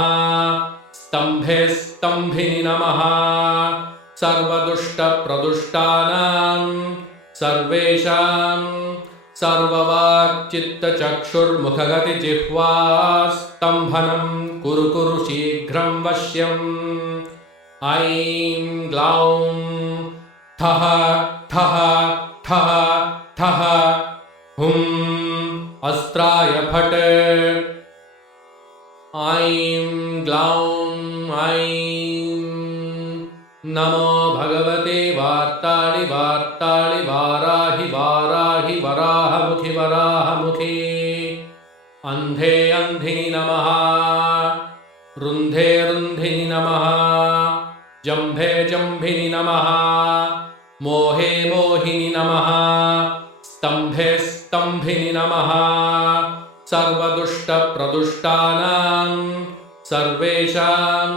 स्तम्भे स्तम्भिनि नमः सर्वदुष्टप्रदुष्टानां सर्वेषां सर्ववाक्चित्तचक्षुर्मुखगतिजिह्वा स्तम्भनं कुरु कुरु शीघ्रं वश्यम् ऐं ग्लौं ठः ठः ठः ठः हुं अस्त्राय फट् ऐं ग्लौं ऐं नमो भगवते वार्ताळि वार्ताळि वाराहि वाराहि वराहमुखि वराहमुखे अन्धे अन्धिनि नमः रुन्धे रुन्धिनि नमः जम्भे जम्भिनि नमः मोहे मोहिनि नमः स्तम्भे स्तम्भिनि नमः सर्वदुष्टप्रदुष्टानां सर्वेषां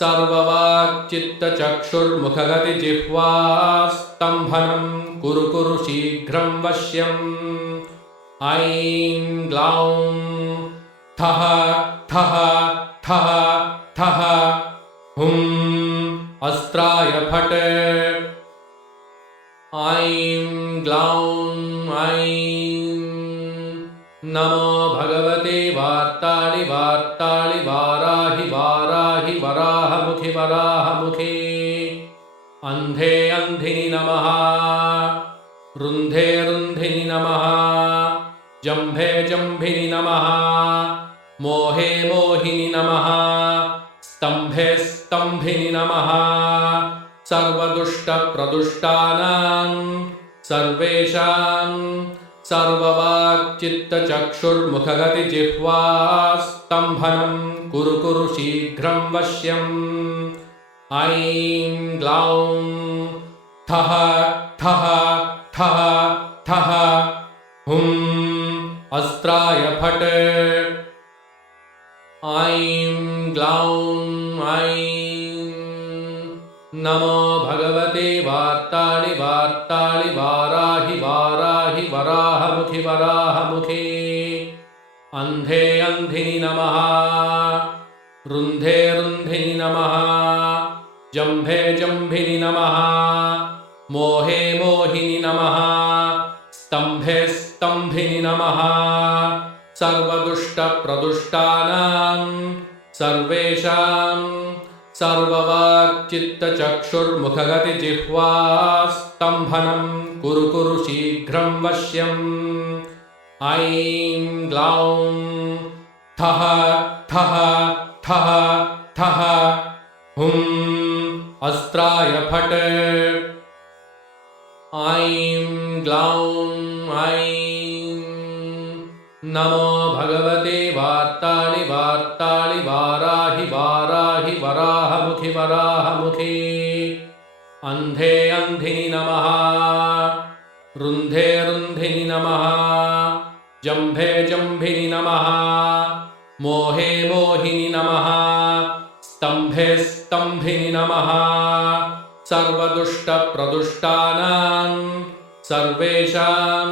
सर्ववाक्चित्तचक्षुर्मुखगतिजिह्वास्तम्भनं कुरु कुरु शीघ्रं वश्यम् ऐं ग्लौं ठः ठः ठः ठः हुं अस्त्राय फट् ऐं ग्लौं ऐं नमो भगवते वार्ताळि वार्ताळि वाराहि वाराहि वराहमुखि वराहमुखे अन्धे अन्धिनि नमः रुन्धे रुन्धिनि नमः जम्भे जम्भिनि नमः मोहे मोहिनि नमः स्तम्भे स्तम्भिनि नमः सर्वदुष्टप्रदुष्टानां सर्वेषां सर्ववाक्चित्तचक्षुर्मुखगतिजिह्वास्तम्भनं कुरु कुरु शीघ्रं वश्यम् ऐं ग्लौं ठः ठः ठः ठः हुं अस्त्राय फट् ऐं ग्लौं ऐं नमो भगवते वार्ताळि वार्ताळि वाराहि वाराहि वराहमुखि वराहमुखे अन्धे अन्धिनि नमः रुन्धे रुन्धिनि नमः जम्भे जम्भिनि नमः मोहे मोहिनि नमः स्तम्भे स्तम्भिनि नमः सर्वदुष्टप्रदुष्टानां सर्वेषां सर्ववाक्चित्तचक्षुर्मुखगतिजिह्वास्तम्भनं कुरु कुरु शीघ्रं वश्यम् ऐं ग्लौं ठः ठः ठः ठः हुं अस्त्राय फट् ऐं ग्लौं ऐं नमो भगवते वार्ताळि वार्ताळि वाराहि वाराहि वराहमुखि वराहमुखे अन्धे अन्धिनि नमः रुन्धे रुन्धिनि नमः जम्भे जम्भिनि नमः मोहे मोहिनि नमः स्तम्भे स्तम्भिनि नमः सर्वदुष्टप्रदुष्टानां सर्वेषां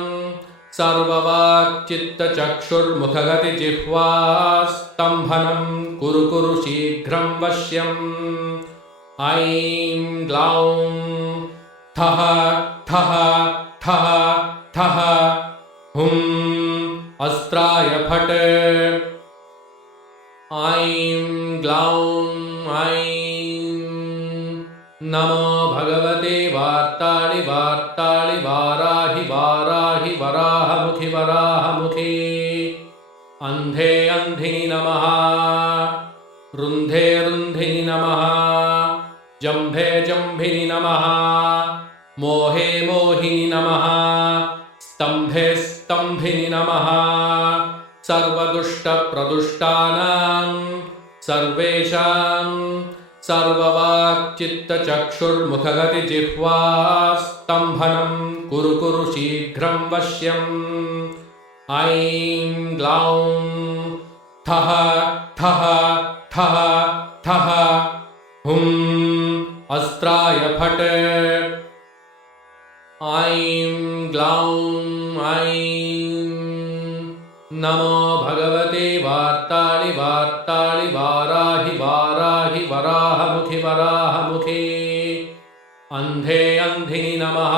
सर्ववाक्चित्तचक्षुर्मुखगतिजिह्वास्तम्भनं कुरु कुरु शीघ्रं वश्यम् ऐं ग्लौं ठः ठः ठः ठः हुं अस्त्राय फट् ऐं ग्लौं ऐं नमो भगवते वार्ताळि वार्ताळि वाराहि वाराहि वराहमुखि वराहमुखे अन्धे अन्धिनि नमः रुन्धे रुन्धिनि नमः जम्भे जम्भिनि नमः मोहे मोहिनि नमः स्तम्भे स्तम्भिनि नमः सर्वदुष्टप्रदुष्टानां सर्वेषां सर्ववाक्चित्तचक्षुर्मुखगतिजिह्वास्तम्भनं कुरु कुरु शीघ्रं वश्यम् ऐं ग्लौं ठः ठः ठः ठः हुं अस्त्राय फट् ऐं ग्लौं ऐं नमो भगवते वार्ताळि वार्ताळि वाराहि वाराहि वराहमुखि वराहमुखे अन्धे अन्धिनि नमः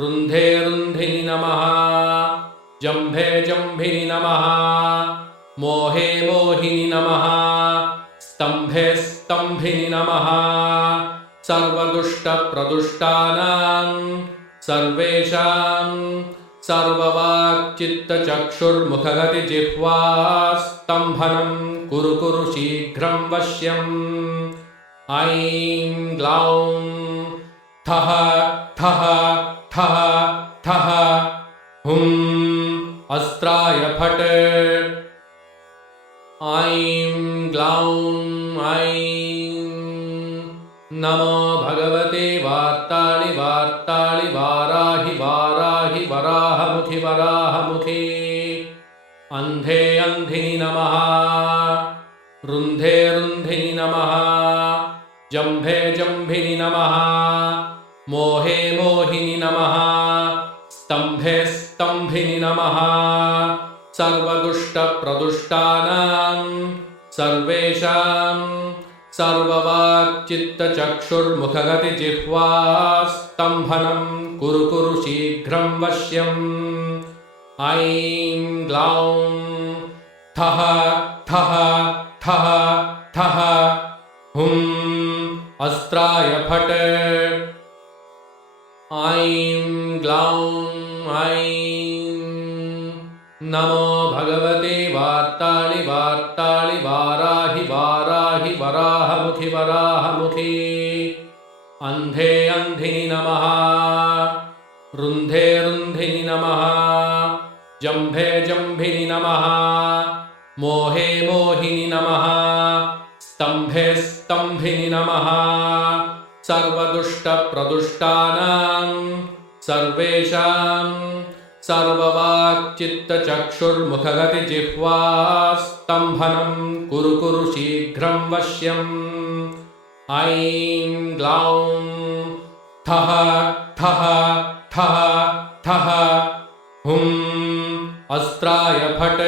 रुन्धे रुन्धिनि नमः जम्भे जम्भिनि नमः मोहे मोहिनि नमः स्तम्भे स्तम्भिनि नमः सर्वदुष्टप्रदुष्टानां सर्वेषां सर्ववाक्चित्तचक्षुर्मुखगतिजिह्वा स्तम्भनं कुरु कुरु शीघ्रं वश्यम् ऐं ग्लौं ठः ठः ठः ठः हुं अस्त्राय फट् ऐं ग्लौं ऐं नमो भगवते वार्ताळि वार्ताळि वाराहि वाराहि वराहमुखि वराहमुखि अन्धे अन्धिनि नमः रुन्धे रुन्धिनि नमः जम्भे जम्भिनि नमः मोहे मोहिनि नमः स्तम्भे स्तम्भिनि नमः सर्वदुष्टप्रदुष्टानां सर्वेषां सर्ववाक्चित्तचक्षुर्मुखगतिजिह्वा स्तम्भनं कुरु कुरु शीघ्रं वश्यम् ऐं ग्लौं ठः ठः ठः ठः हुं अस्त्राय फट् ऐं ग्लौं ऐं नमो भगवते वार्ताळि वार्ताळि वाराहि वाराहि वराहमुखि वराहमुखि अन्धे अन्धिनि नमः रुन्धे रुन्धिनि नमः जम्भे जम्भिनि नमः मोहे मोहिनि नमः स्तम्भे स्तम्भिनि नमः सर्वदुष्टप्रदुष्टानां सर्वेषां सर्ववाक्चित्तचक्षुर्मुखगतिजिह्वा स्तम्भनं कुरु कुरु शीघ्रं वश्यम् ऐं ग्लौं ठः ठः ठः ठः हुं अस्त्राय फट्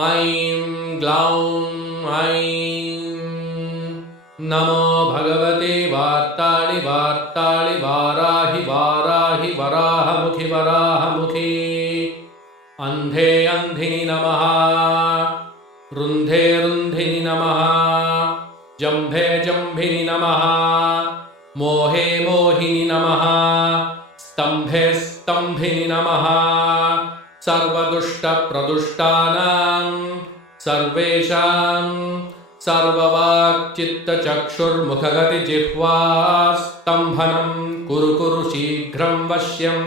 ऐं ग्लौं ऐं नमो भगवते वार्ताळि वार्ताळि वाराहि वाराहि वराहमुखि वराहमुखि अन्धे अन्धिनि नमः रुन्धे रुन्धिनि नमः जम्भे जम्भिनि नमः मोहे मोहिनि नमः स्तम्भे स्तम्भिनि नमः सर्वदुष्टप्रदुष्टानां सर्वेषां सर्ववाक्चित्तचक्षुर्मुखगतिजिह्वा स्तम्भनं कुरु कुरु शीघ्रं वश्यम्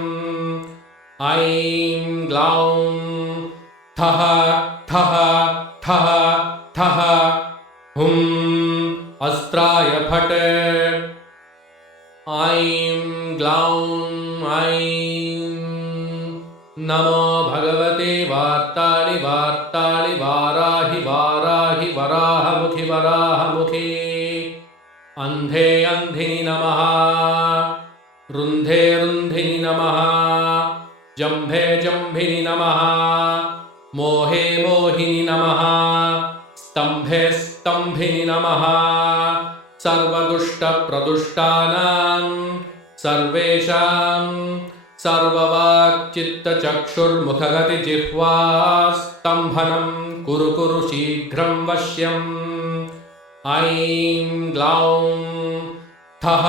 ऐं ग्लौं ठः ठः ठः ठः हुं अस्त्राय फट् ऐं ग्लौं ऐं नमो भगवते वार्ताळि वार्ताळि वाराहि वाराहि वराहमुखि वराहमुखि अन्धे अन्धिनि नमः रुन्धे रुन्धिनि नमः जम्भे जम्भिनि नमः मोहे मोहिनि नमः स्तम्भे स्तम्भिनि नमः सर्वदुष्टप्रदुष्टानां सर्वेषां सर्ववाक्चित्तचक्षुर्मुखगतिजिह्वा स्तम्भनं कुरु कुरु शीघ्रं वश्यम् ऐं ग्लौं ठः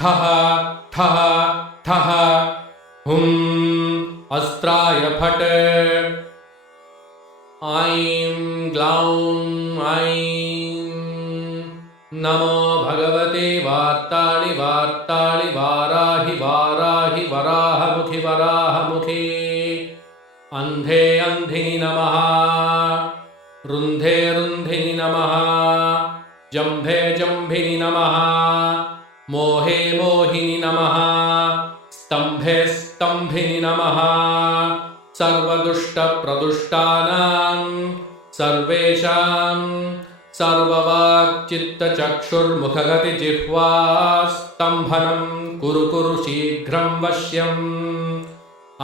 ठः ठः ठः हुं अस्त्राय फट् ऐं ग्लौं ऐं नमो भगवते वार्ताळि वार्ताळि वाराहि वाराहि वराहमुखि वराहमुखि अन्धे अन्धिनि नमः रुन्धे रुन्धिनि नमः जम्भे जम्भिनि नमः मोहे मोहिनि नमः स्तम्भे स्तम्भिनि नमः सर्वदुष्टप्रदुष्टानां सर्वेषां सर्ववाक्चित्तचक्षुर्मुखगतिजिह्वा स्तम्भनं कुरु कुरु शीघ्रं वश्यम्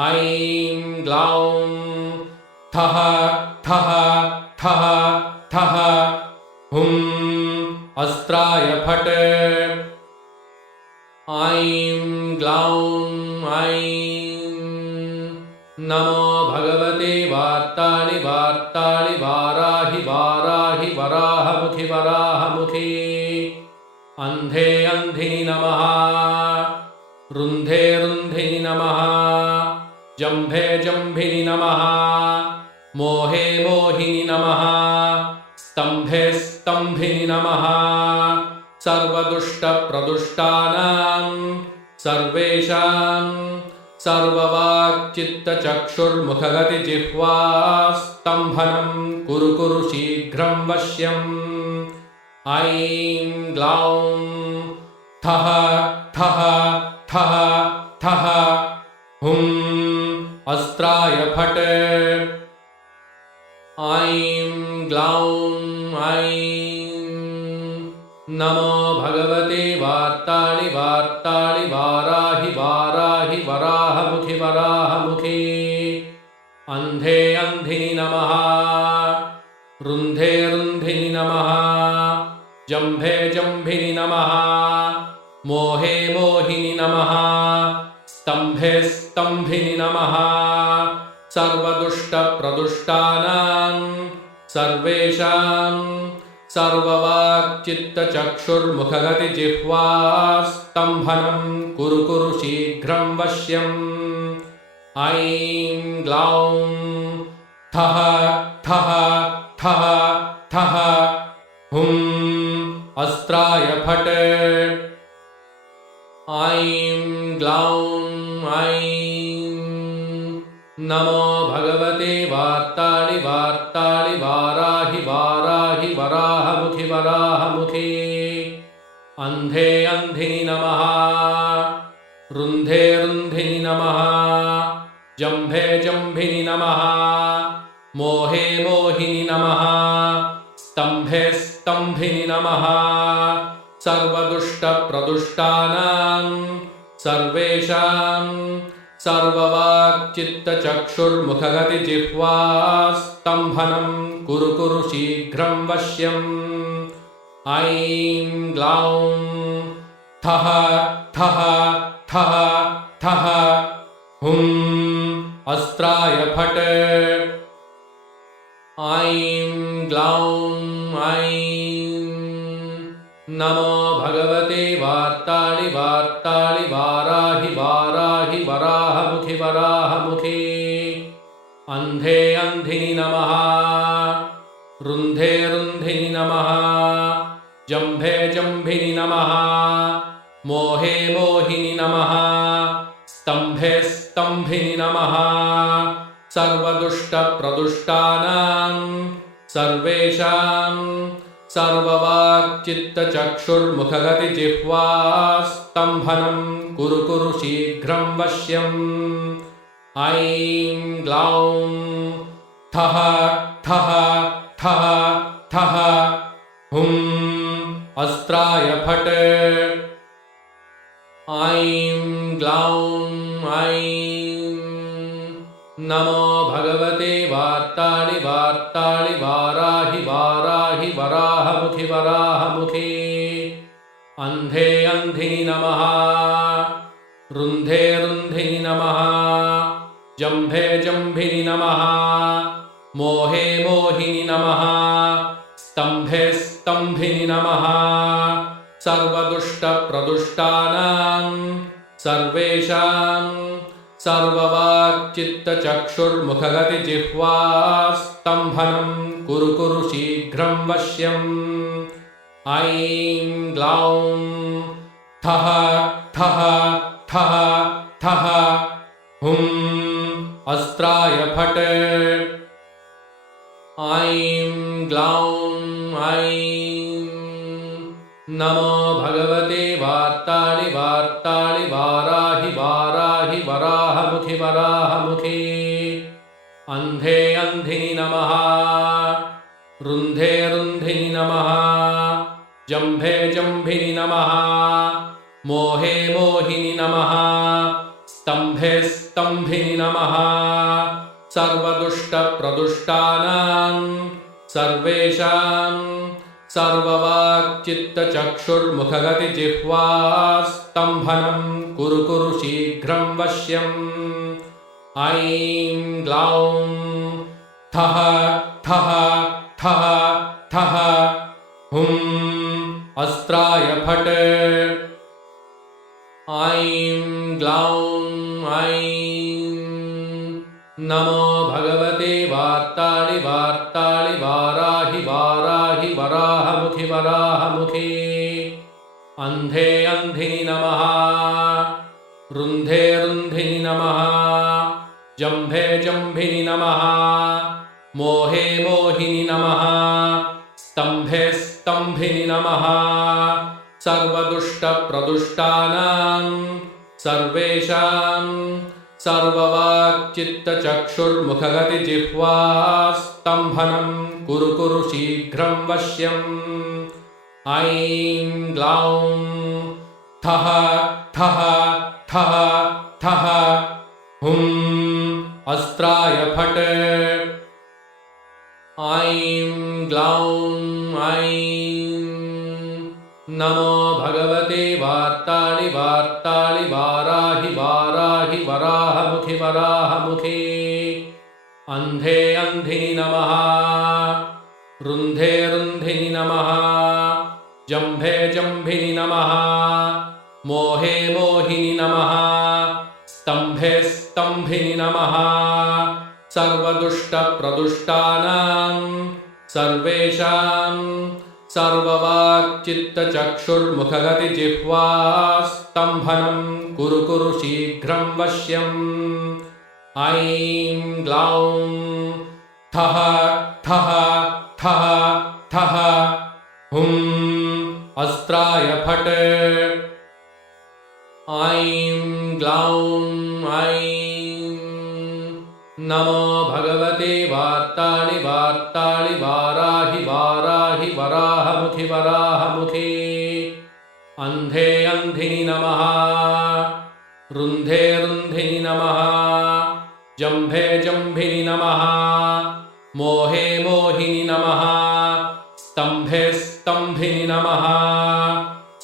ऐं ग्लौं ठः ठः ठः ठः हुं अस्त्राय फट् ऐं ग्लौं ऐं नमो भगवते वार्ताळि रुन्धे रुन्धिनि नमः जम्भे जम्भिनि नमः मोहे मोहिनि नमः स्तम्भे स्तम्भिनि नमः सर्वदुष्टप्रदुष्टानां सर्वेषां सर्ववाक्चित्तचक्षुर्मुखगतिजिह्वा स्तम्भनं कुरु कुरु शीघ्रं वश्यम् ऐं ग्लौं ठः ठः ठः ठः हुं अस्त्राय फट् ऐं ग्लौं ऐं नमो भगवते वार्ताळि वार्ताळि वाराहि वाराहि वराहमुखि वराहमुखि अन्धे अन्धिनि नमः रुन्धे रुन्धिनि नमः जम्भे जम्भिनि नमः मोहे मोहिनि नमः स्तम्भे स्तम्भिनि नमः सर्वदुष्टप्रदुष्टानां सर्वेषां सर्ववाक्चित्तचक्षुर्मुखगतिजिह्वा स्तम्भनं कुरु कुरु शीघ्रं वश्यम् ऐं ग्लौं ठः ठः ठः ठः हुं अस्त्राय फट् ऐं ग्लौं ऐं नमो भगवते वार्ताळि वार्ताळि वाराहि वाराहि वराहमुखि वराहमुखि अन्धे अन्धिनि नमः रुन्धे रुन्धिनि नमः जम्भे जम्भिनि नमः मोहे मोहिनि नमः स्तम्भे स्तम्भिनि नमः सर्वदुष्टप्रदुष्टानां सर्वेषां सर्ववाक्चित्तचक्षुर्मुखगतिजिह्वा स्तम्भनं कुरु कुरु शीघ्रं वश्यम् ऐं ग्लौं ठः ठः ठः ठः हुं अस्त्राय फट् ऐं ग्लौं ऐं नमो भगवते वार्ताळि वार्ताळि वाराहि वाराहि वराहमुखि वराहमुखि अन्धे अन्धिनि नमः रुन्धे रुन्धिनि नमः जम्भे जम्भिनि नमः मोहे मोहिनि नमः स्तम्भे स्तम्भिनि नमः सर्वदुष्टप्रदुष्टानां सर्वेषां सर्ववाक्चित्तचक्षुर्मुखगतिजिह्वा स्तम्भनं कुरु कुरु शीघ्रं वश्यम् ऐं ग्लौं ठः ठः ठः ठः हुं अस्त्राय फट् ऐं ग्लौं ऐं नमो भगवते वार्ताळि वार्ताळि वाराहि वाराहि वराहमुखि वराहमुखि अन्धे अन्धिनि नमः रुन्धे रुन्धिनि नमः जम्भे जम्भिनि नमः मोहे मोहिनि नमः स्तम्भे स्तम्भिनि नमः सर्वदुष्टप्रदुष्टानां सर्वेषां सर्ववाक्चित्तचक्षुर्मुखगतिजिह्वा स्तम्भनं कुरु कुरु शीघ्रं वश्यम् ऐं ग्लौं ठः ठः ठः ठः हुं अस्त्राय फट् ऐं ग्लौं ऐं नमो भगवते वार्ताळि वार्ताळि वाराहि वाराहि वराहमुखि वराहमुखि अन्धे अन्धिनि नमः रुन्धे रुन्धिनि नमः जम्भे जम्भिनि नमः मोहे मोहिनि नमः स्तम्भे स्तम्भिनि नमः सर्वदुष्टप्रदुष्टानां सर्वेषां सर्ववाक्चित्तचक्षुर्मुखगतिजिह्वा स्तम्भनं कुरु कुरु शीघ्रं वश्यम् ऐं ग्लौं ठः ठः ठः ठः हुं अस्त्राय फट् ऐं ऐं नमो भगवते वार्ताळि वार्ताळि वाराहि वाराहि वराहमुखि वराहमुखे अन्धे अन्धिनि नमः रुन्धे रुन्धिनि नमः जम्भे जम्भिनि नमः मोहे मोहिनि नमः स्तम्भे स्तम्भिनि नमः सर्वदुष्टप्रदुष्टानां सर्वेषां सर्ववाक्चित्तचक्षुर्मुखगतिजिह्वा स्तम्भनं कुरु कुरु शीघ्रं वश्यम् ऐं ग्लौं ठः ठः ठः ठः हुं अस्त्राय फट् ऐं ग्लौं ऐं नमो भगवते वार्ताळि वार्ताळि वाराहि वाराहि वराहमुखि वराहमुखे अन्धे अन्धिनि नमः रुन्धे रुन्धिनि नमः जम्भे जम्भिनि नमः मोहे मोहिनि नमः स्तम्भे स्तम्भिनि नमः सर्वदुष्टप्रदुष्टानां सर्वेषां सर्ववाक्चित्तचक्षुर्मुखगतिजिह्वा स्तम्भनं कुरु कुरु शीघ्रं वश्यम् ऐं ग्लौं ठः ठः ठः ठः हुं अस्त्राय फट् ऐं ग्लौं ऐं नमो भगवते वार्ताळि वार्ताळि वाराहि वाराहि वराहमुखि वराहमुखे अन्धे अन्धिनि नमः रुन्धे रुन्धिनि नमः जम्भे जम्भिनि नमः मोहे मोहिनि नमः स्तम्भे स्तम्भिनि नमः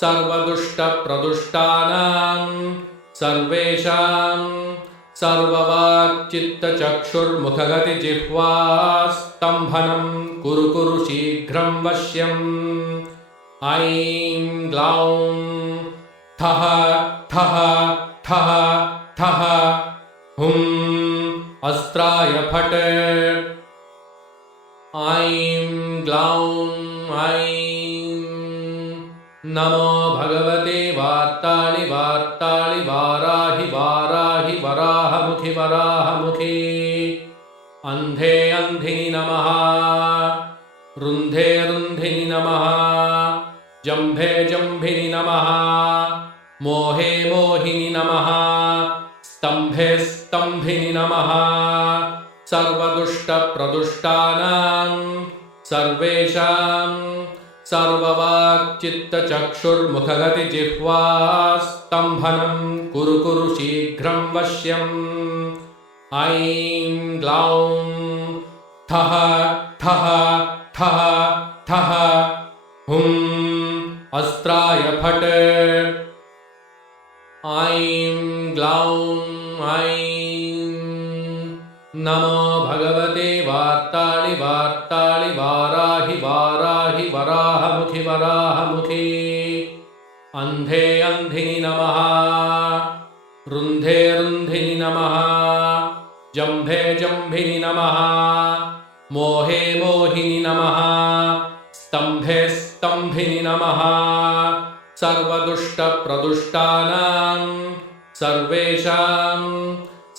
सर्वदुष्टप्रदुष्टानां सर्वेषां सर्ववाक्चित्तचक्षुर्मुखगतिजिह्वा स्तम्भनं कुरु कुरु शीघ्रं वश्यम् ऐं ग्लौं ठः ठः ठः ठः हुं अस्त्राय फट् ऐं ग्लौं ऐं नमो भगवते वार्ताळि वार्ताळि वाराहि वाराहि वराहमुखि वराहमुखे अन्धे अन्धिनि नमः रुन्धे रुन्धिनि नमः जम्भे जम्भिनि नमः मोहे मोहिनि नमः स्तम्भे स्तम्भिनि नमः सर्वदुष्टप्रदुष्टानां सर्वेषां सर्ववाक्चित्तचक्षुर्मुखगतिजिह्वा स्तम्भनं कुरु कुरु शीघ्रं वश्यम् ऐं ग्लौं ठः ठः ठः ठः हुं अस्त्राय फट् ऐं ग्लौं ऐं नमो भगवते वार्ताळि वार्ताळि वाराहि वाराहि वराहमुखि वराहमुखे अन्धे अन्धिनि नमः रुन्धे रुन्धिनि नमः जम्भे जम्भिनि नमः मोहे मोहिनि नमः स्तम्भे स्तम्भिनि नमः सर्वदुष्टप्रदुष्टानां सर्वेषां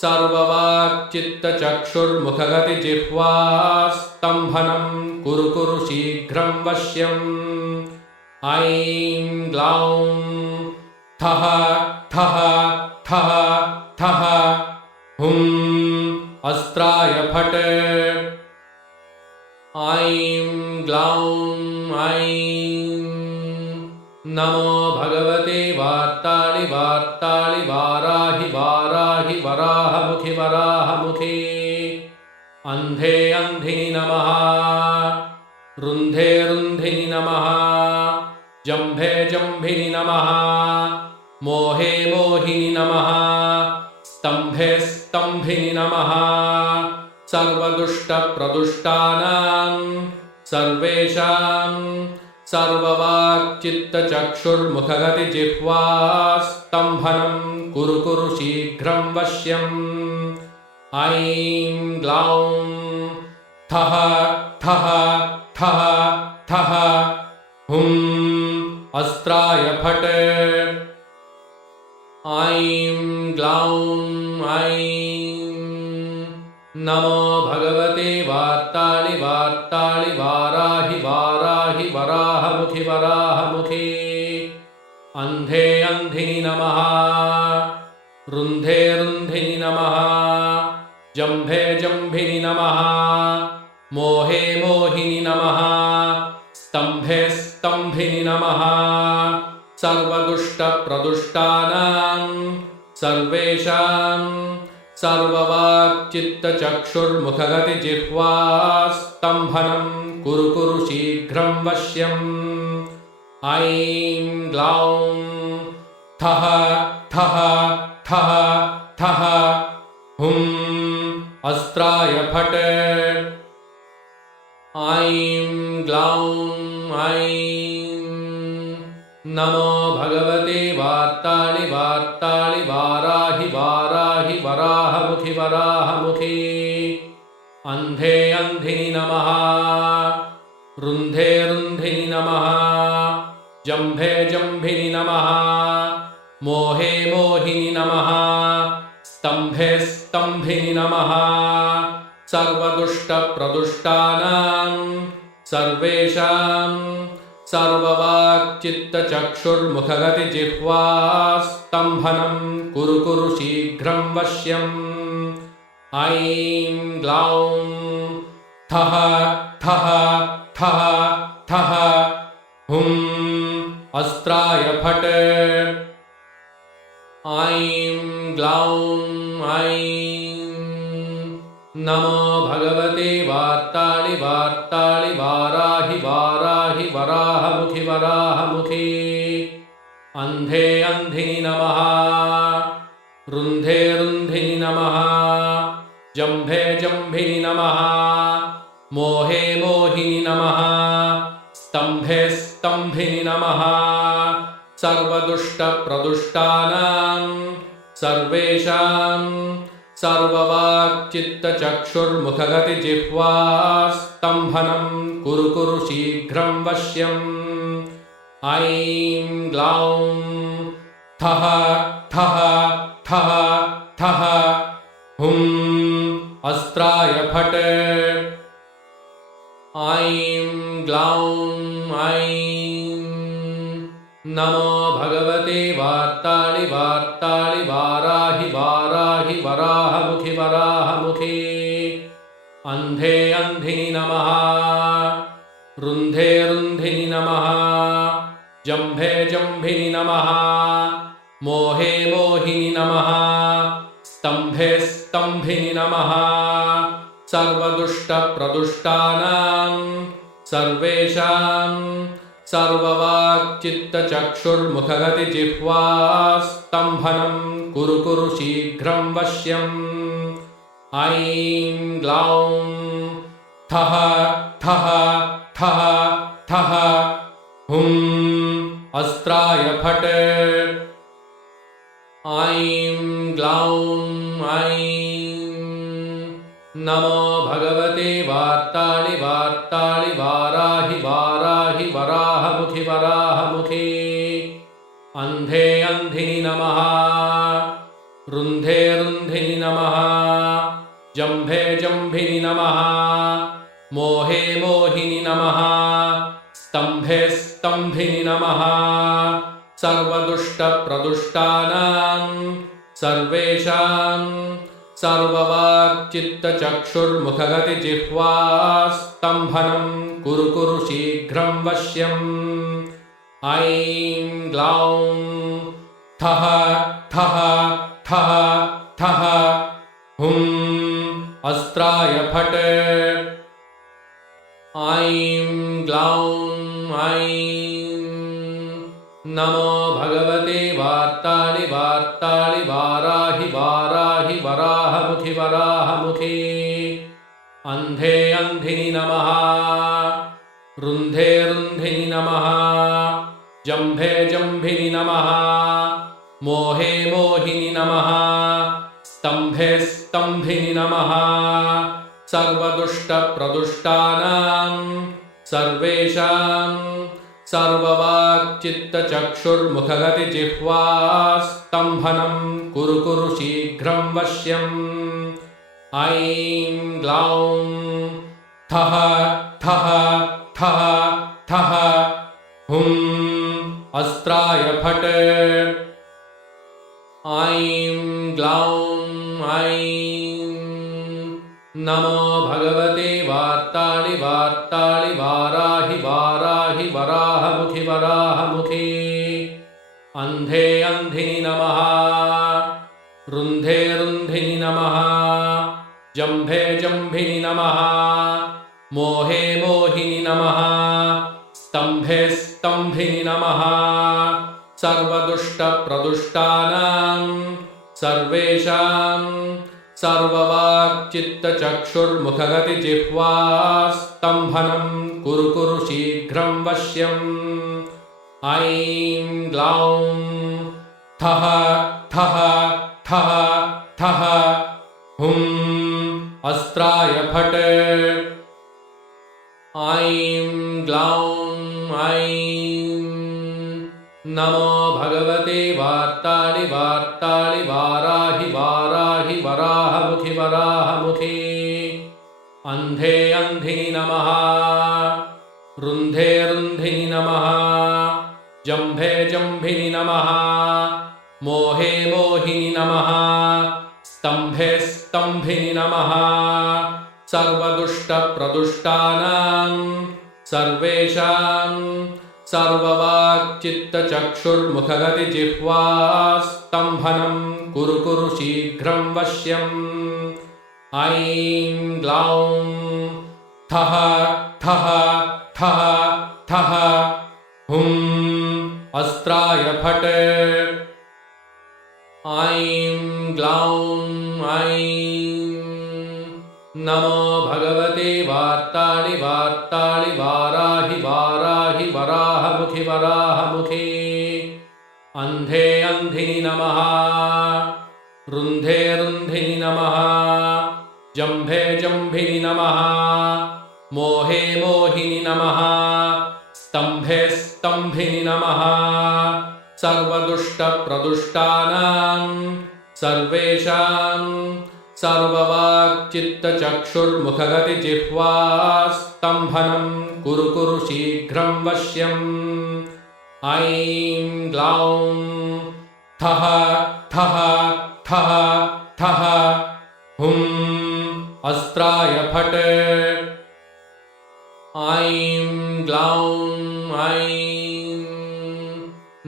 सर्ववाक्चित्तचक्षुर्मुखगतिजिह्वा स्तम्भनं कुरु कुरु शीघ्रं वश्यम् ऐं ग्लौं ठः ठः ठः ठः हुं अस्त्राय फट् ऐं ग्लौं ऐं नमो भगवते वार्ताळि वार्ताळि वाराहि वाराहि वराहमुखि वराहमुखे अन्धे अन्धिनि नमः रुन्धे रुन्धिनि नमः जम्भे जम्भिनि नमः मोहे मोहिनि नमः स्तम्भे स्तम्भिनि नमः सर्वदुष्टप्रदुष्टानां सर्वेषां सर्ववाक्चित्तचक्षुर्मुखगतिजिह्वास्तम्भनं कुरु कुरु शीघ्रं वश्यम् ऐं ग्लौं ठः ठः ठः ठः हुं अस्त्राय फट् ऐं ग्लौं ऐं नमो भगवते वार्ताळि वार्ताळि वाराहि वाराहि वराहमुखि वराहमुखि अन्धे अन्धिनि नमः रुन्धे रुन्धिनि नमः जम्भे जम्भिनि नमः मोहे मोहिनि नमः स्तम्भे स्तम्भिनि नमः सर्वदुष्टप्रदुष्टानां सर्वेषां सर्ववाक्चित्तचक्षुर्मुखगतिजिह्वास्तम्भनं कुरु कुरु शीघ्रं वश्यम् ऐं ग्लौं ठः ठः ठः ठः हुं अस्त्राय फट् ऐं ग्लौं ऐं नमो भगवते वार्ताळि वार्ताळि वाराहि वाराहि वराहमुखि वराहमुखि अन्धे अन्धिनि नमः रुन्धे रुन्धिनि नमः जम्भे जम्भिनि नमः मोहे मोहिनि नमः स्तम्भे स्तम्भिनि नमः सर्वदुष्टप्रदुष्टानां सर्वेषां सर्ववाक्चित्तचक्षुर्मुखगतिजिह्वास्तम्भनं कुरु कुरु शीघ्रं वश्यम् ऐं ग्लौं ठः ठः ठः ठः हुं अस्त्राय फट् ऐं ग्लौं ऐं नमो भगवते वार्ताळि वार्ताळि वाराहि वाराहि वराहमुखि वराहमुखि अन्धे अन्धिनि नमः रुन्धे रुन्धिनि नमः जम्भे जम्भिनि नमः मोहे मोहिनि नमः स्तम्भे स्तम्भिनि नमः सर्वदुष्टप्रदुष्टानां सर्वेषां सर्ववाक्चित्तचक्षुर्मुखगतिजिह्वास्तम्भनं कुरु कुरु शीघ्रं वश्यम् ऐं ग्लौं ठः ठः ठः ठः हुं अस्त्राय फट् ऐं ग्लौं ऐं नमो भगवते वार्ताळि वार्ताळि वाराहि वाराहि वराहमुखि वराहमुखि अन्धे अन्धिनि नमः रुन्धे रुन्धिनि नमः जम्भे जम्भिनि नमः मोहे मोहिनि नमः स्तम्भे स्तम्भिनि नमः सर्वदुष्टप्रदुष्टानां सर्वेषां सर्ववाक्चित्तचक्षुर्मुखगतिजिह्वास्तम्भनं कुरु कुरु शीघ्रं वश्यम् ऐं ग्लौं ठः ठः ठः ठः हुं अस्त्राय फट् ऐं ग्लौं ऐं नमो भगवते वार्ताळि वार्ताळि वाराहि वाराहि वराहमुखि वराहमुखि अन्धे अन्धिनि नमः रुन्धे रुन्धिनि नमः जम्भे जम्भिनि नमः मोहे मोहिनि नमः स्तम्भे स्तम्भिनि नमः सर्वदुष्टप्रदुष्टानां सर्वेषां सर्ववाक्चित्तचक्षुर्मुखगतिजिह्वास्तम्भनं कुरु कुरु शीघ्रं वश्यम् ऐं ग्लौं ठः ठः ठः ठः हुं अस्त्राय फट् ऐं ग्लौं ऐं नमो भगवते वार्ताळि वार्ताळि वाराहि वाराहि वराहमुखि वराहमुखि अन्धे अन्धिनि नमः रुन्धे रुन्धिनि नमः जम्भे जम्भिनि नमः मोहे मोहिनि नमः स्तम्भे स्तम्भिनि नमः सर्वदुष्टप्रदुष्टानां सर्वेषां सर्ववाक्चित्तचक्षुर्मुखगतिजिह्वा स्तम्भनं कुरु कुरु शीघ्रं वश्यम् ऐं ग्लौं ठः ठः ठः ठः हुं अस्त्राय फट् ऐं ग्लौं ऐं नमो भगवते वार्ताळि वार्ताळि वाराहि वाराहि वराहमुखि वराहमुखि अन्धे अन्धिनि नमः रुन्धे रुन्धिनि नमः जम्भे जम्भिनि नमः मोहे मोहिनि नमः स्तम्भे स्तम्भिनि नमः सर्वदुष्टप्रदुष्टानां सर्वेषां सर्ववाक्चित्तचक्षुर्मुखगतिजिह्वा स्तम्भनं कुरु कुरु शीघ्रं वश्यम् ऐं ग्लौं ठः ठः ठः ठः हुं अस्त्राय फट् ऐं ग्लौं ऐं नमो भगवते वार्ताळि वार्ताळि वाराहि वाराहि वराहमुखि वराहमुखि अन्धे अन्धिनि नमः रुन्धे रुन्धिनि नमः जम्भे जम्भिनि नमः मोहे मोहिनि नमः स्तम्भे स्तम्भिनि नमः सर्वदुष्टप्रदुष्टानां सर्वेषां सर्ववाक्चित्तचक्षुर्मुखगतिजिह्वा स्तम्भनं कुरु कुरु शीघ्रं वश्यम् ऐं ग्लौं ठः ठः ठः ठः हुं अस्त्राय फट् ऐं ग्लौं ऐं नमो भगवते वार्ताळि वार्ताळि वाराहि वाराहि वराहमुखि वराहमुखि अन्धे अन्धिनि नमः रुन्धे रुन्धिनि नमः जम्भे जम्भिनि नमः मोहे मोहिनि नमः स्तम्भे स्तम्भिनि नमः सर्वदुष्टप्रदुष्टानां सर्वेषां सर्ववाक्चित्तचक्षुर्मुखगतिजिह्वा स्तम्भनं कुरु कुरु शीघ्रं वश्यम् ऐं ग्लौं ठः ठः ठः ठः हुं अस्त्राय फट् ऐं ग्लौं ऐं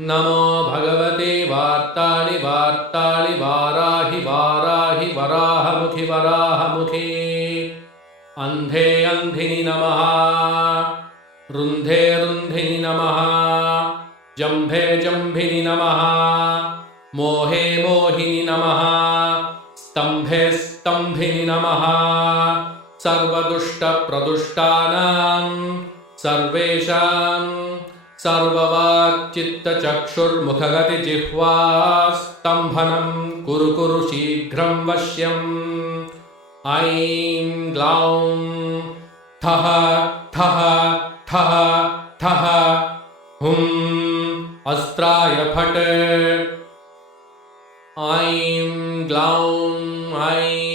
नमो भगवते वार्ताळि वार्ताळि वाराहि वाराहि वराहमुखि वराहमुखि अन्धे अन्धिनि नमः रुन्धे रुन्धिनि नमः जम्भे जम्भिनि नमः मोहे मोहिनि नमः स्तम्भे स्तम्भिनि नमः सर्वदुष्टप्रदुष्टानां सर्वेषां सर्ववाक्चित्तचक्षुर्मुखगतिजिह्वा स्तम्भनं कुरु कुरु शीघ्रं वश्यम् ऐं ग्लौं ठः ठः ठः ठः हुं अस्त्राय फट् ऐं ग्लौं ऐं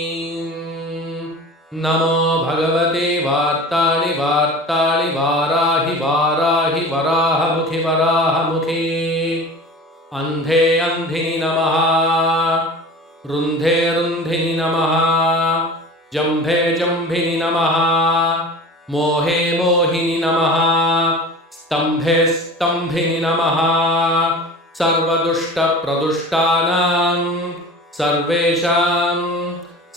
नमो भगवते वार्ताळि वार्ताळि वाराहि वाराहि वराहमुखि वराहमुखि अन्धे अन्धिनि नमः रुन्धे रुन्धिनि नमः जम्भे जम्भिनि नमः मोहे मोहिनि नमः स्तम्भे स्तम्भिनि नमः सर्वदुष्टप्रदुष्टानां सर्वेषां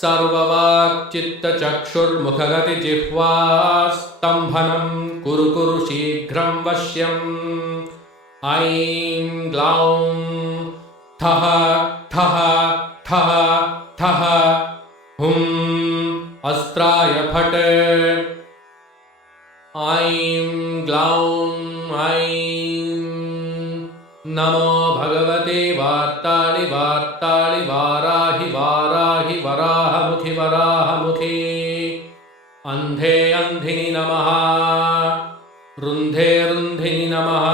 सर्ववाक्चित्तचक्षुर्मुखगतिजिह्वा स्तम्भनं कुरु कुरु शीघ्रं वश्यम् ऐं ग्लौं ठः ठः ठः ठः हुं अस्त्राय फट् ऐं ग्लौं ऐं नमो भगवते वार्ताळि वार्ताळि वाराहि वाराहि वराहमुखि वराहमुखे अन्धे अन्धिनि नमः रुन्धे रुन्धिनि नमः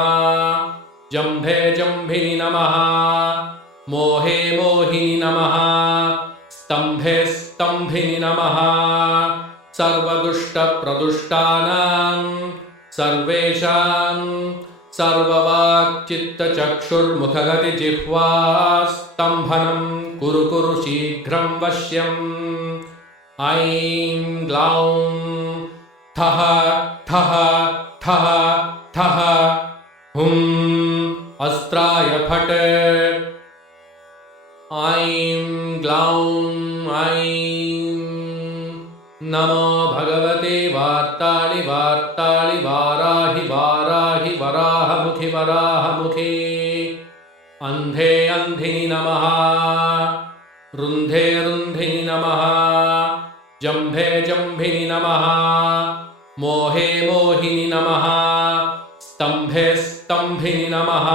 जम्भे जम्भिनि नमः मोहे मोहिनि नमः स्तम्भे स्तम्भिनि नमः सर्वदुष्टप्रदुष्टानां सर्वेषां सर्ववाक्चित्तचक्षुर्मुखगतिजिह्वा स्तम्भनं कुरु कुरु शीघ्रं वश्यम् ऐं ग्लौं ठः ठः ठः ठः हुं अस्त्राय फट् ऐं ग्लौं ऐं नमो भगवते वार्ताळि वार्ताळि वाराहि वाराहि वराहमुखि वराहमुखे अन्धे अन्धिनि नमः रुन्धे रुन्धिनि नमः जम्भे जम्भिनि नमः मोहे मोहिनि नमः स्तम्भे स्तम्भिनि नमः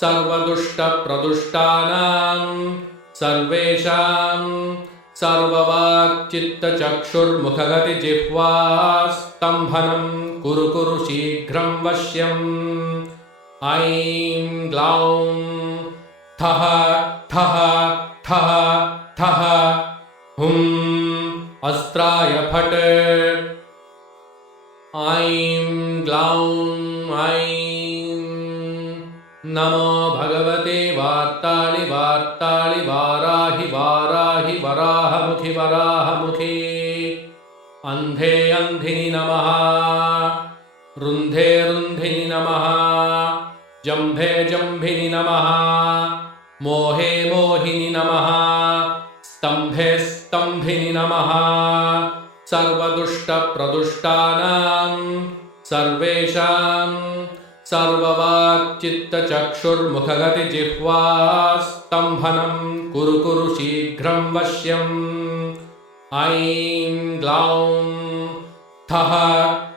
सर्वदुष्टप्रदुष्टानां सर्वेषां सर्ववाक्चित्तचक्षुर्मुखगतिजिह्वा स्तम्भनं कुरु कुरु शीघ्रं वश्यम् ऐं ग्लौं ठः ठः ठः ठः हुं अस्त्राय फट् ऐं ग्लौं ऐं नमो भगवते वार्ताळि वार्ताळि वाराहि वाराहि वराहमुखि वराहमुखे अन्धे अन्धिनि नमः रुन्धे रुन्धिनि नमः जम्भे जम्भिनि नमः मोहे मोहिनि नमः स्तम्भे स्तम्भिनि नमः सर्वदुष्टप्रदुष्टानां सर्वेषां सर्ववाक्चित्तचक्षुर्मुखगतिजिह्वा स्तम्भनं कुरु कुरु शीघ्रं वश्यम् ऐं ग्लौं ठः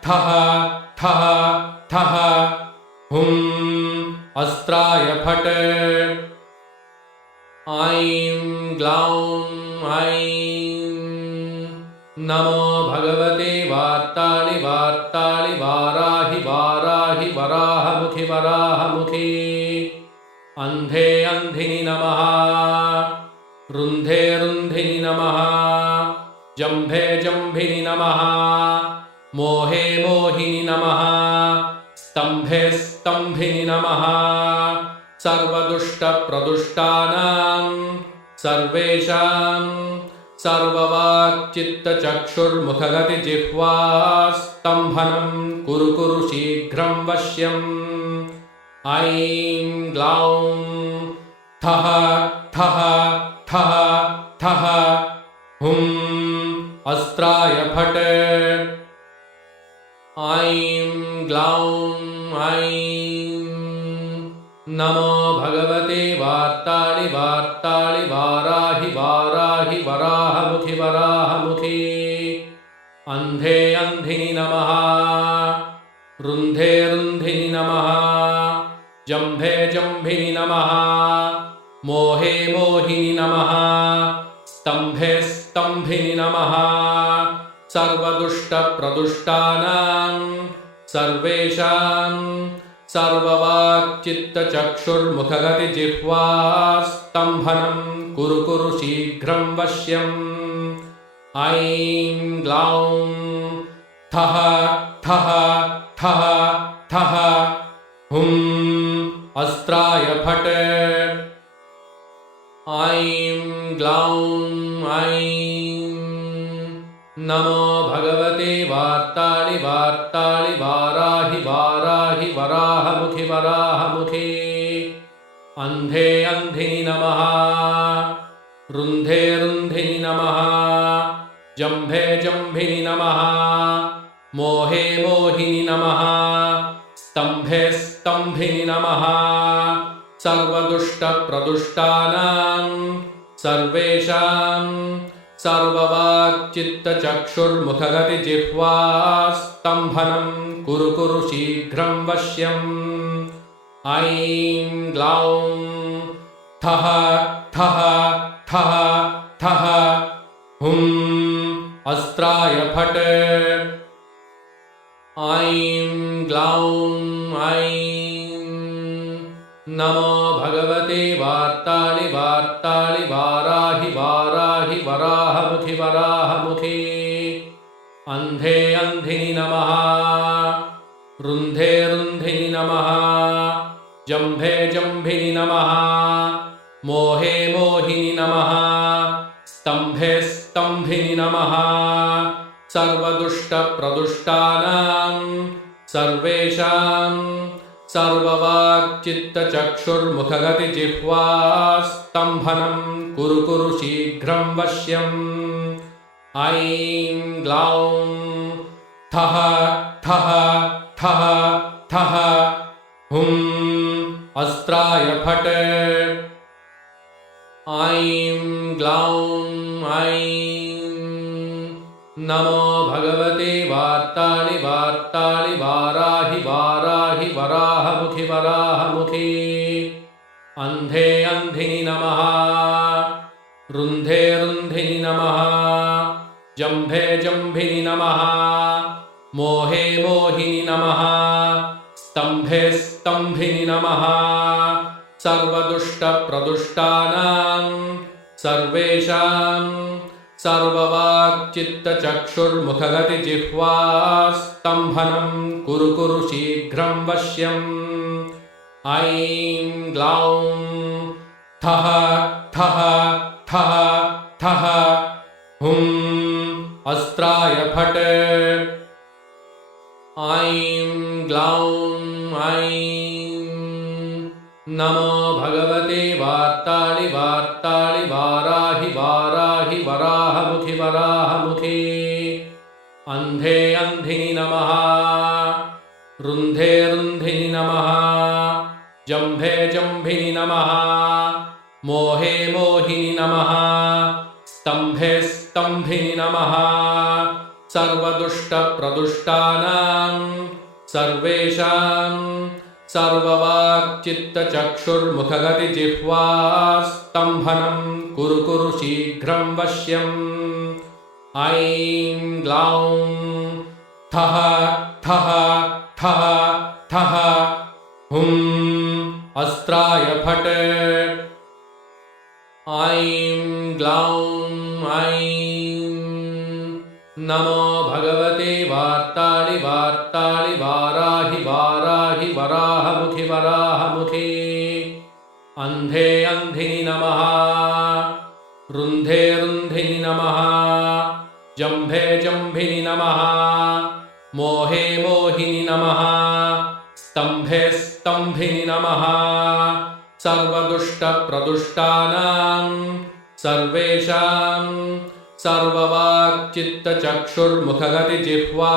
ठः ठः ठः हुं अस्त्राय फट् ऐं ग्लौं ऐं नमो भगवते वार्ताळि वार्ताळि वाराहि वाराहि वराहमुखि वराहमुखे अन्धे अन्धिनि नमः रुन्धे रुन्धिनि नमः जम्भे जम्भिनि नमः मोहे मोहिनि नमः स्तम्भे स्तम्भिनि नमः सर्वदुष्टप्रदुष्टानां सर्वेषां सर्ववाक्चित्तचक्षुर्मुखगतिजिह्वा स्तम्भनं कुरु कुरु शीघ्रं वश्यम् ऐं ग्लौं ठः ठः ठः ठः हुं अस्त्राय फट् ऐं ग्लौं ऐं नमो भगवते वार्ताळि वार्ताळि वाराहि वाराहि वराहमुखि वराहमुखे अन्धे अन्धिनि नमः रुन्धे रुन्धिनि नमः जम्भे जम्भिनि नमः मोहे मोहिनि नमः स्तम्भे स्तम्भिनि नमः सर्वदुष्टप्रदुष्टानां सर्वेषां सर्ववाक्चित्तचक्षुर्मुखगतिजिह्वा स्तम्भनं कुरु कुरु शीघ्रं वश्यम् ऐं ग्लौं ठः ठः ठः ठः हुं अस्त्राय फट् ऐं ग्लौं ऐं नमो भगवते वार्ताळि वार्ताळि वाराहि वाराहि वराहमुखि वराहमुखे अन्धे अन्धिनि नमः रुन्धे रुन्धिनि नमः जम्भे जम्भिनि नमः मोहे मोहिनि नमः स्तम्भे स्तम्भिनि नमः सर्वदुष्टप्रदुष्टानां सर्वेषां सर्ववाक्चित्तचक्षुर्मुखगतिजिह्वा स्तम्भनं कुरु शीघ्रं वश्यम् ऐं ग्लौं ठः ठः ठः ठः हुं अस्त्राय फट् ऐं ग्लौं ऐं नमो भगवते वार्ताळि वार्ताळि वाराहि वाराहि वराहमुखि वराहमुखि अन्धे अन्धिनि नमः रुन्धे रुन्धिनि नमः जम्भे जम्भिनि नमः मोहे मोहिनि नमः स्तम्भे स्तम्भिनि नमः सर्वदुष्टप्रदुष्टानां सर्वेषां सर्ववाक्चित्तचक्षुर्मुखगतिजिह्वा स्तम्भनं कुरु शीघ्रं वश्यम् ऐं ग्लौं ठः ठः ठः ठः हुं अस्त्राय फट् ऐं ग्लौं ऐं नमो भगवते वार्ताळि वार्ताळि वाराहि वाराहि वराहमुखि वराहमुखि अन्धे अन्धिनि नमः रुन्धे रुन्धिनि नमः जम्भे जम्भिनि नमः मोहे मोहिनि नमः स्तम्भे स्तम्भिनि नमः सर्वदुष्टप्रदुष्टानां सर्वेषां सर्ववाक्चित्तचक्षुर्मुखगतिजिह्वा स्तम्भनं कुरु शीघ्रं वश्यम् ऐं ग्लौं ठः ठः ठः ठः हुं अस्त्राय फट् ऐं ग्लौं ऐं नमो भगवते वार्ताळि वार्ताळि वाराहि वाराहि वराहमुखि वराहमुखि अन्धे अन्धिनि नमः रुन्धे रुन्धिनि नमः जम्भे जम्भिनि नमः मोहे मोहिनि नमः स्तम्भे स्तम्भिनि नमः सर्वदुष्टप्रदुष्टानां सर्वेषां सर्ववाक्चित्तचक्षुर्मुखगतिजिह्वा स्तम्भनं कुरु शीघ्रं वश्यम् ऐं ग्लौं ठः ठः ठः ठः हुं अस्त्राय फट् ऐं ग्लौं ऐं नमो भगवते वार्ताळि वार्ताळि वाराहि वाराहि वराहमुखि वराहमुखि अन्धे अन्धिनि नमः रुन्धे रुन्धिनि नमः जम्भे जम्भिनि नमः मोहे मोहिनि नमः स्तम्भे स्तम्भिनि नमः सर्वदुष्टप्रदुष्टानां सर्वेषां सर्ववाक्चित्तचक्षुर्मुखगतिजिह्वा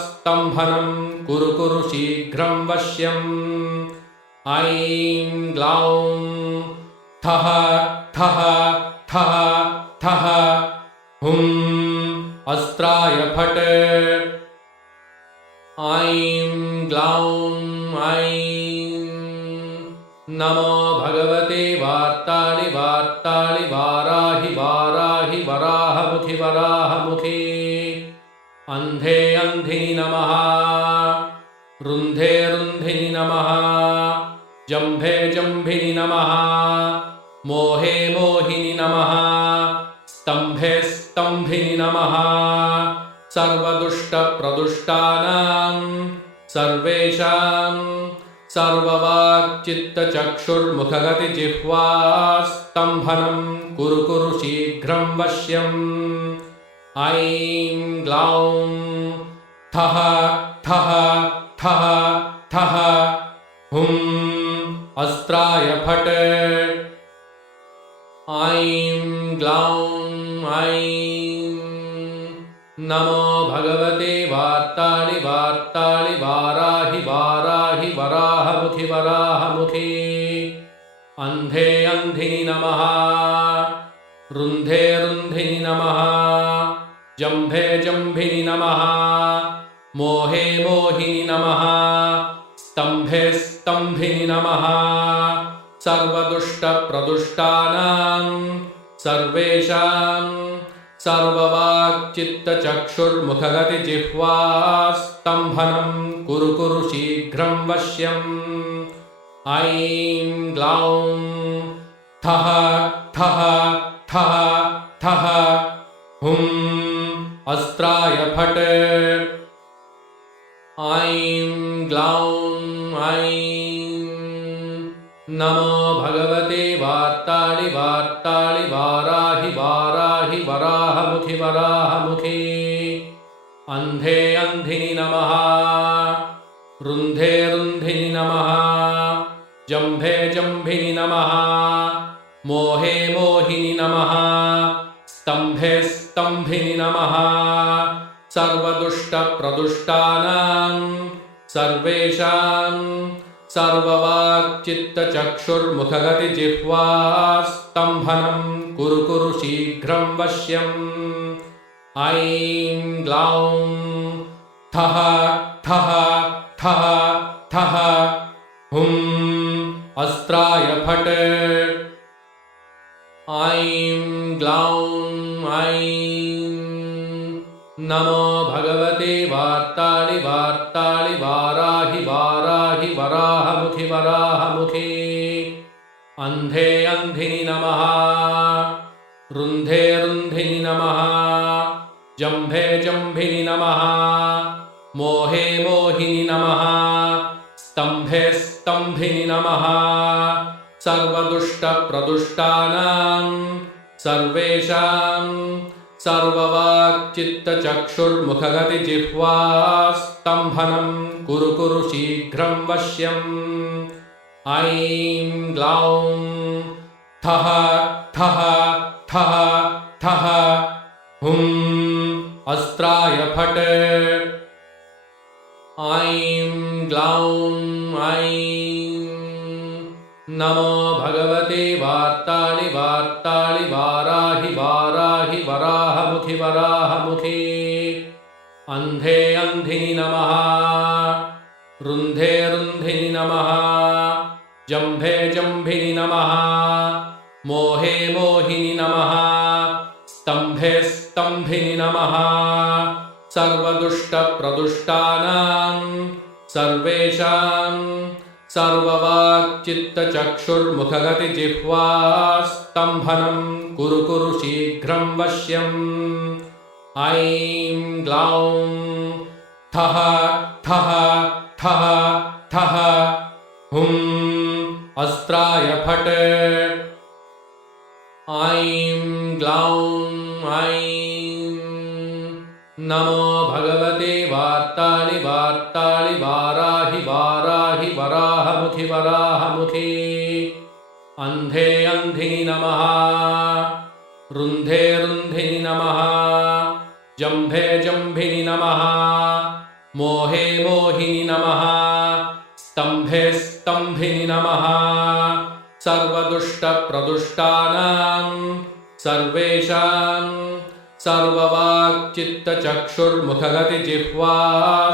स्तम्भनं कुरु शीघ्रं वश्यम् ऐं ग्लौं ठः ठः ठः ठः हुं अस्त्राय फट् ऐं ग्लौं ऐं नमो भगवते वार्ताळि वार्ताळि वाराहि वाराहि वराहमुखि वराहमुखि अन्धे अन्धिनि नमः रुन्धे रुन्धिनि नमः जम्भे जम्भिनि नमः मोहे मोहिनि नमः स्तम्भे स्तम्भिनि नमः सर्वदुष्टप्रदुष्टानां सर्वेषां सर्ववाक्चित्तचक्षुर्मुखगतिजिह्वा स्तम्भनं कुरु शीघ्रं वश्यम् ऐं ग्लौं ठः ठः ठः ठः हुं अस्त्राय फट् ऐं ग्लौं ऐं नमो भगवते वार्ताळि वार्ताळि वाराहि वाराहि वराहमुखि वराहमुखि अन्धे अन्धिनि नमः रुन्धे रुन्धिनि नमः जम्भे जम्भिनि नमः मोहे मोहिनि नमः स्तम्भे स्तम्भिनि नमः सर्वदुष्टप्रदुष्टानां सर्वेषां सर्ववाक्चित्तचक्षुर्मुखगतिजिह्वा स्तम्भनं कुरु कुरु शीघ्रं वश्यम् ऐं ग्लौं ठः ठः ठः ठः हुं अस्त्राय फट् ऐं ग्लौं ऐं नमो भगवते वार्ताळि वार्ताळि वाराहि वाराहि वराहमुखि वराहमुखि अन्धे अन्धिनि नमः रुन्धे रुन्धिनि नमः जम्भे जम्भिनि नमः मोहे मोहिनि नमः स्तम्भे स्तम्भिनि नमः सर्वदुष्टप्रदुष्टानां सर्वेषां सर्ववाक्चित्तचक्षुर्मुखगतिजिह्वा स्तम्भनं कुरु कुरु शीघ्रं वश्यम् ऐं ग्लौं ठः ठः ठः ठः हुं अस्त्राय फट् ऐं ग्लौं ऐं नमो भगवते वार्ताळि वार्ताळि वाराहि वाराहि वराहमुखि वराहमुखि अन्धे अन्धिनि नमः रुन्धे रुन्धिनि नमः जम्भे जम्भिनि नमः मोहे मोहिनि नमः स्तम्भे स्तम्भिनि नमः सर्वदुष्टप्रदुष्टानां सर्वेषां सर्ववाक्चित्तचक्षुर्मुखगतिजिह्वा स्तम्भनं कुरु कुरु शीघ्रं वश्यम् ऐं ग्लौं ठः ठः ठः ठः हुं अस्त्राय फट् ऐं ग्लौं ऐं नमो भगवते वार्ताळि वार्ताळि वाराहि वाराहि वराहमुखि वराहमुखि अन्धे अन्धिनि नमः रुन्धे रुन्धिनि नमः जम्भे जम्भिनि नमः मोहे मोहिनि नमः स्तम्भे स्तम्भिनि नमः सर्वदुष्टप्रदुष्टानां सर्वेषां सर्ववाक्चित्तचक्षुर्मुखगतिजिह्वा स्तम्भनं कुरु कुरु शीघ्रं वश्यम् ऐं ग्लौं ठः ठः ठः ठः हुं अस्त्राय फट् ऐं ग्लौं ऐं नमो भगवते वार्ताळि वार्ताळि वाराहि वाराहि वराहमुखि वराहमुखि अन्धे अन्धिनि नमः रुन्धे रुन्धिनि नमः जम्भे जम्भिनि नमः मोहे मोहिनि नमः स्तम्भे स्तम्भिनि नमः सर्वदुष्टप्रदुष्टानां सर्वेषां सर्ववाक्चित्तचक्षुर्मुखगतिजिह्वा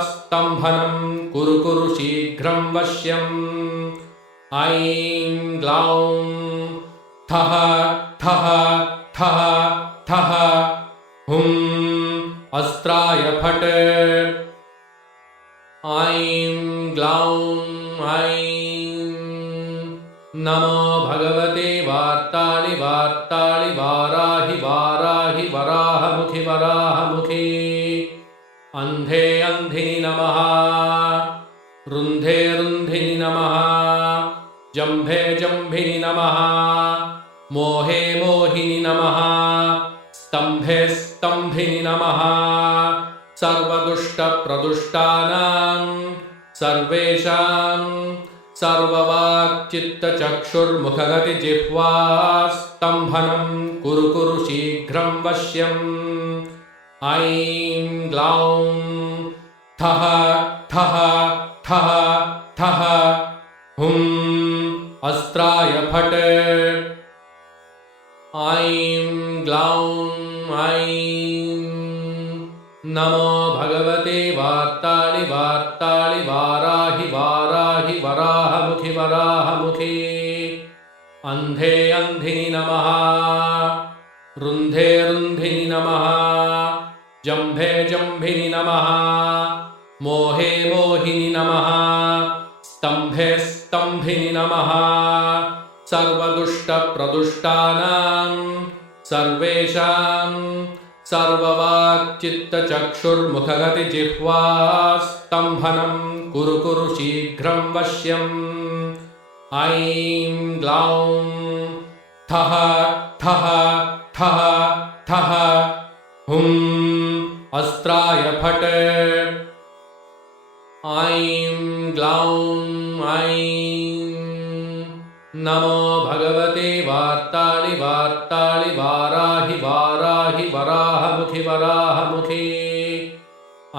स्तम्भनं कुरु कुरु शीघ्रं वश्यम् ऐं ग्लौं ठः ठः ठः ठः हुं अस्त्राय फट् ऐं ग्लौं ऐं नमो भगवते वार्ताळि वार्ताळि वाराहि वाराहि वराहमुखि वराहमुखि अन्धे अन्धिनि नमः रुन्धे रुन्धिनि नमः जम्भे जम्भिनि नमः मोहे मोहिनि नमः स्तम्भे स्तम्भिनि नमः सर्वदुष्टप्रदुष्टानां सर्वेषां सर्ववाक्चित्तचक्षुर्मुखगतिजिह्वा स्तम्भनं कुरु कुरु शीघ्रं वश्यम् ऐं ग्लौं ठः ठः ठः ठः हुं अस्त्राय फट् ऐं नमो भगवते वार्ताळि वार्ताळि वाराहि वाराहि वराहमुखि वराहमुखि अन्धे अन्धिनि नमः रुन्धे रुन्धिनि नमः जम्भे जम्भिनि नमः मोहे मोहिनि नमः स्तम्भे स्तम्भिनि नमः सर्वदुष्टप्रदुष्टानां सर्वेषां सर्ववाक्चित्तचक्षुर्मुखगतिजिह्वा स्तम्भनं कुरु कुरु शीघ्रं वश्यम् ऐं ग्लौं ठः ठः ठः ठः हुं अस्त्राय फट् ऐं ग्लौं ऐं नमो भगवते वार्ताळि वार्ताळि वाराहि वाराहि वराहमुखि वराहमुखि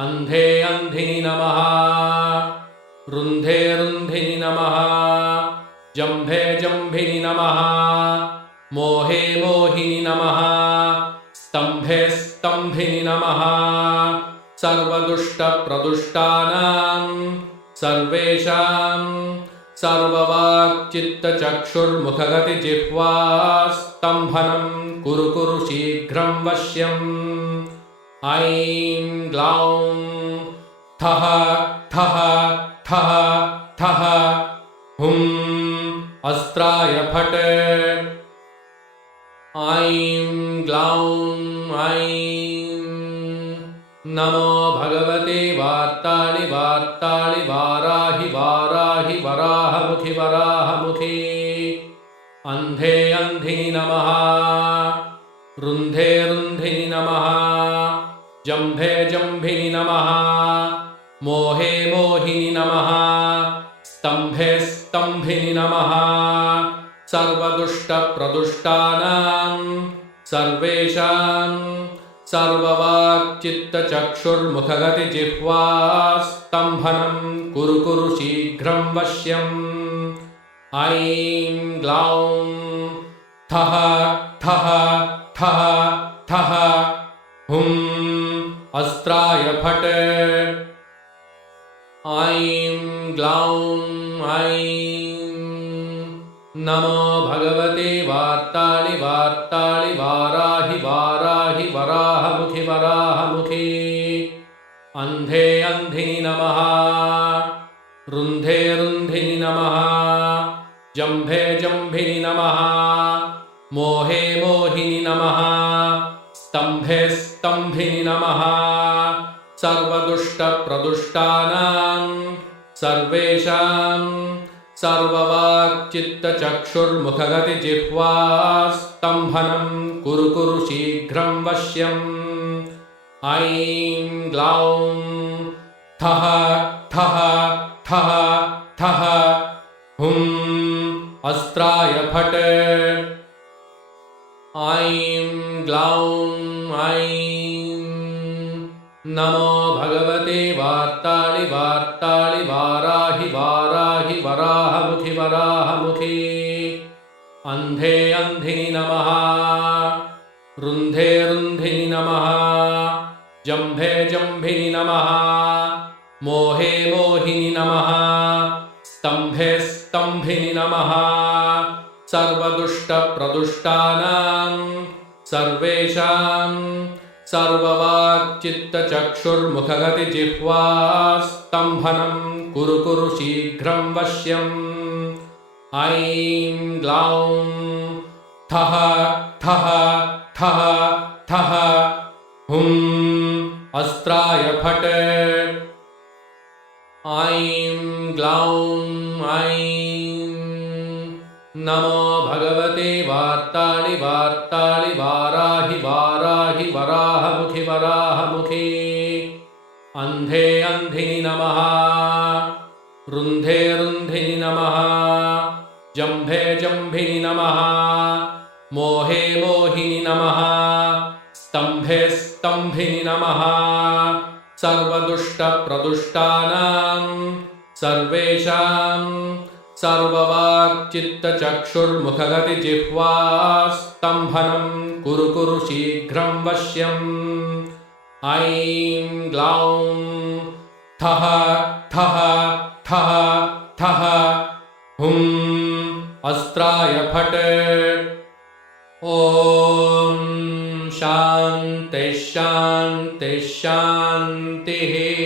अन्धे अन्धिनि नमः रुन्धे रुन्धिनि नमः जम्भे जम्भिनि नमः मोहे मोहिनि नमः स्तम्भे स्तम्भिनि नमः सर्वदुष्टप्रदुष्टानां सर्वेषां सर्ववाक्चित्तचक्षुर्मुखगतिजिह्वा स्तम्भनं कुरु कुरु शीघ्रं वश्यम् ऐं ग्लौं ठः ठः ठः ठः हुं अस्त्राय फट् ऐं ग्लौं ऐं नमो भगवते वार्ताळि वार्ताळि वाराहि वाराहि वराहमुखि वराहमुखि अन्धे अन्धिनि नमः रुन्धे रुन्धिनि नमः जम्भे जम्भिनि नमः मोहे मोहिनि नमः स्तम्भे स्तम्भिनि नमः सर्वदुष्टप्रदुष्टानां सर्वेषां सर्ववाक्चित्तचक्षुर्मुखगतिजिह्वा स्तम्भनं कुरु कुरु शीघ्रं वश्यम् ऐं ग्लौं ठः ठः ठः ठः हुं अस्त्राय फट् ऐं ग्लौं ऐं नमो भगवते वार्ताळि वार्ताळि वाराहि वाराहि वराहमुखि वराहमुखि अन्धे अन्धिनि नमः रुन्धे रुन्धिनि नमः जम्भे जम्भिनि नमः मोहे मोहिनि नमः स्तम्भे स्तम्भिनि नमः सर्वदुष्टप्रदुष्टानां सर्वेषां सर्ववाक्चित्तचक्षुर्मुखगतिजिह्वा स्तम्भनं कुरु कुरु शीघ्रं वश्यम् ऐं ग्लौं ठः ठः ठः ठः हुं अस्त्राय फट् ऐं ग्लौं ऐं नमो भगवते वार्ताळि वार्ताळि वाराहि वाराहि वराहमुखि वराहमुखि अन्धे अन्धिनि नमः रुन्धे रुन्धिनि नमः जम्भे जम्भिनि नमः मोहे मोहिनि नमः स्तम्भे स्तम्भिनि नमः सर्वदुष्टप्रदुष्टानां सर्वेषां सर्ववाक्चित्तचक्षुर्मुखगतिजिह्वा स्तम्भनं कुरु कुरु शीघ्रं वश्यम् ऐं ग्लौं ठः ठः ठः ठः हुं अस्त्राय फट् ऐं ग्लौं ऐं नमो भगवते वार्ताळि वार्ताळि वाराहि वाराहि वराहमुखि वराहमुखि अन्धे अन्धिनि नमः रुन्धे रुन्धिनि नमः जम्भे जम्भिनि नमः मोहे मोहिनि नमः स्तम्भे स्तम्भिनि नमः सर्वदुष्टप्रदुष्टानां सर्वेषां सर्ववाक्चित्तचक्षुर्मुखगतिजिह्वा स्तम्भनं कुरु कुरु शीघ्रं वश्यम् ऐं ग्लौं ठः ठः ठः ठः हुं अस्त्राय फट्। ॐ शान्ति शान्ति शान्तिः।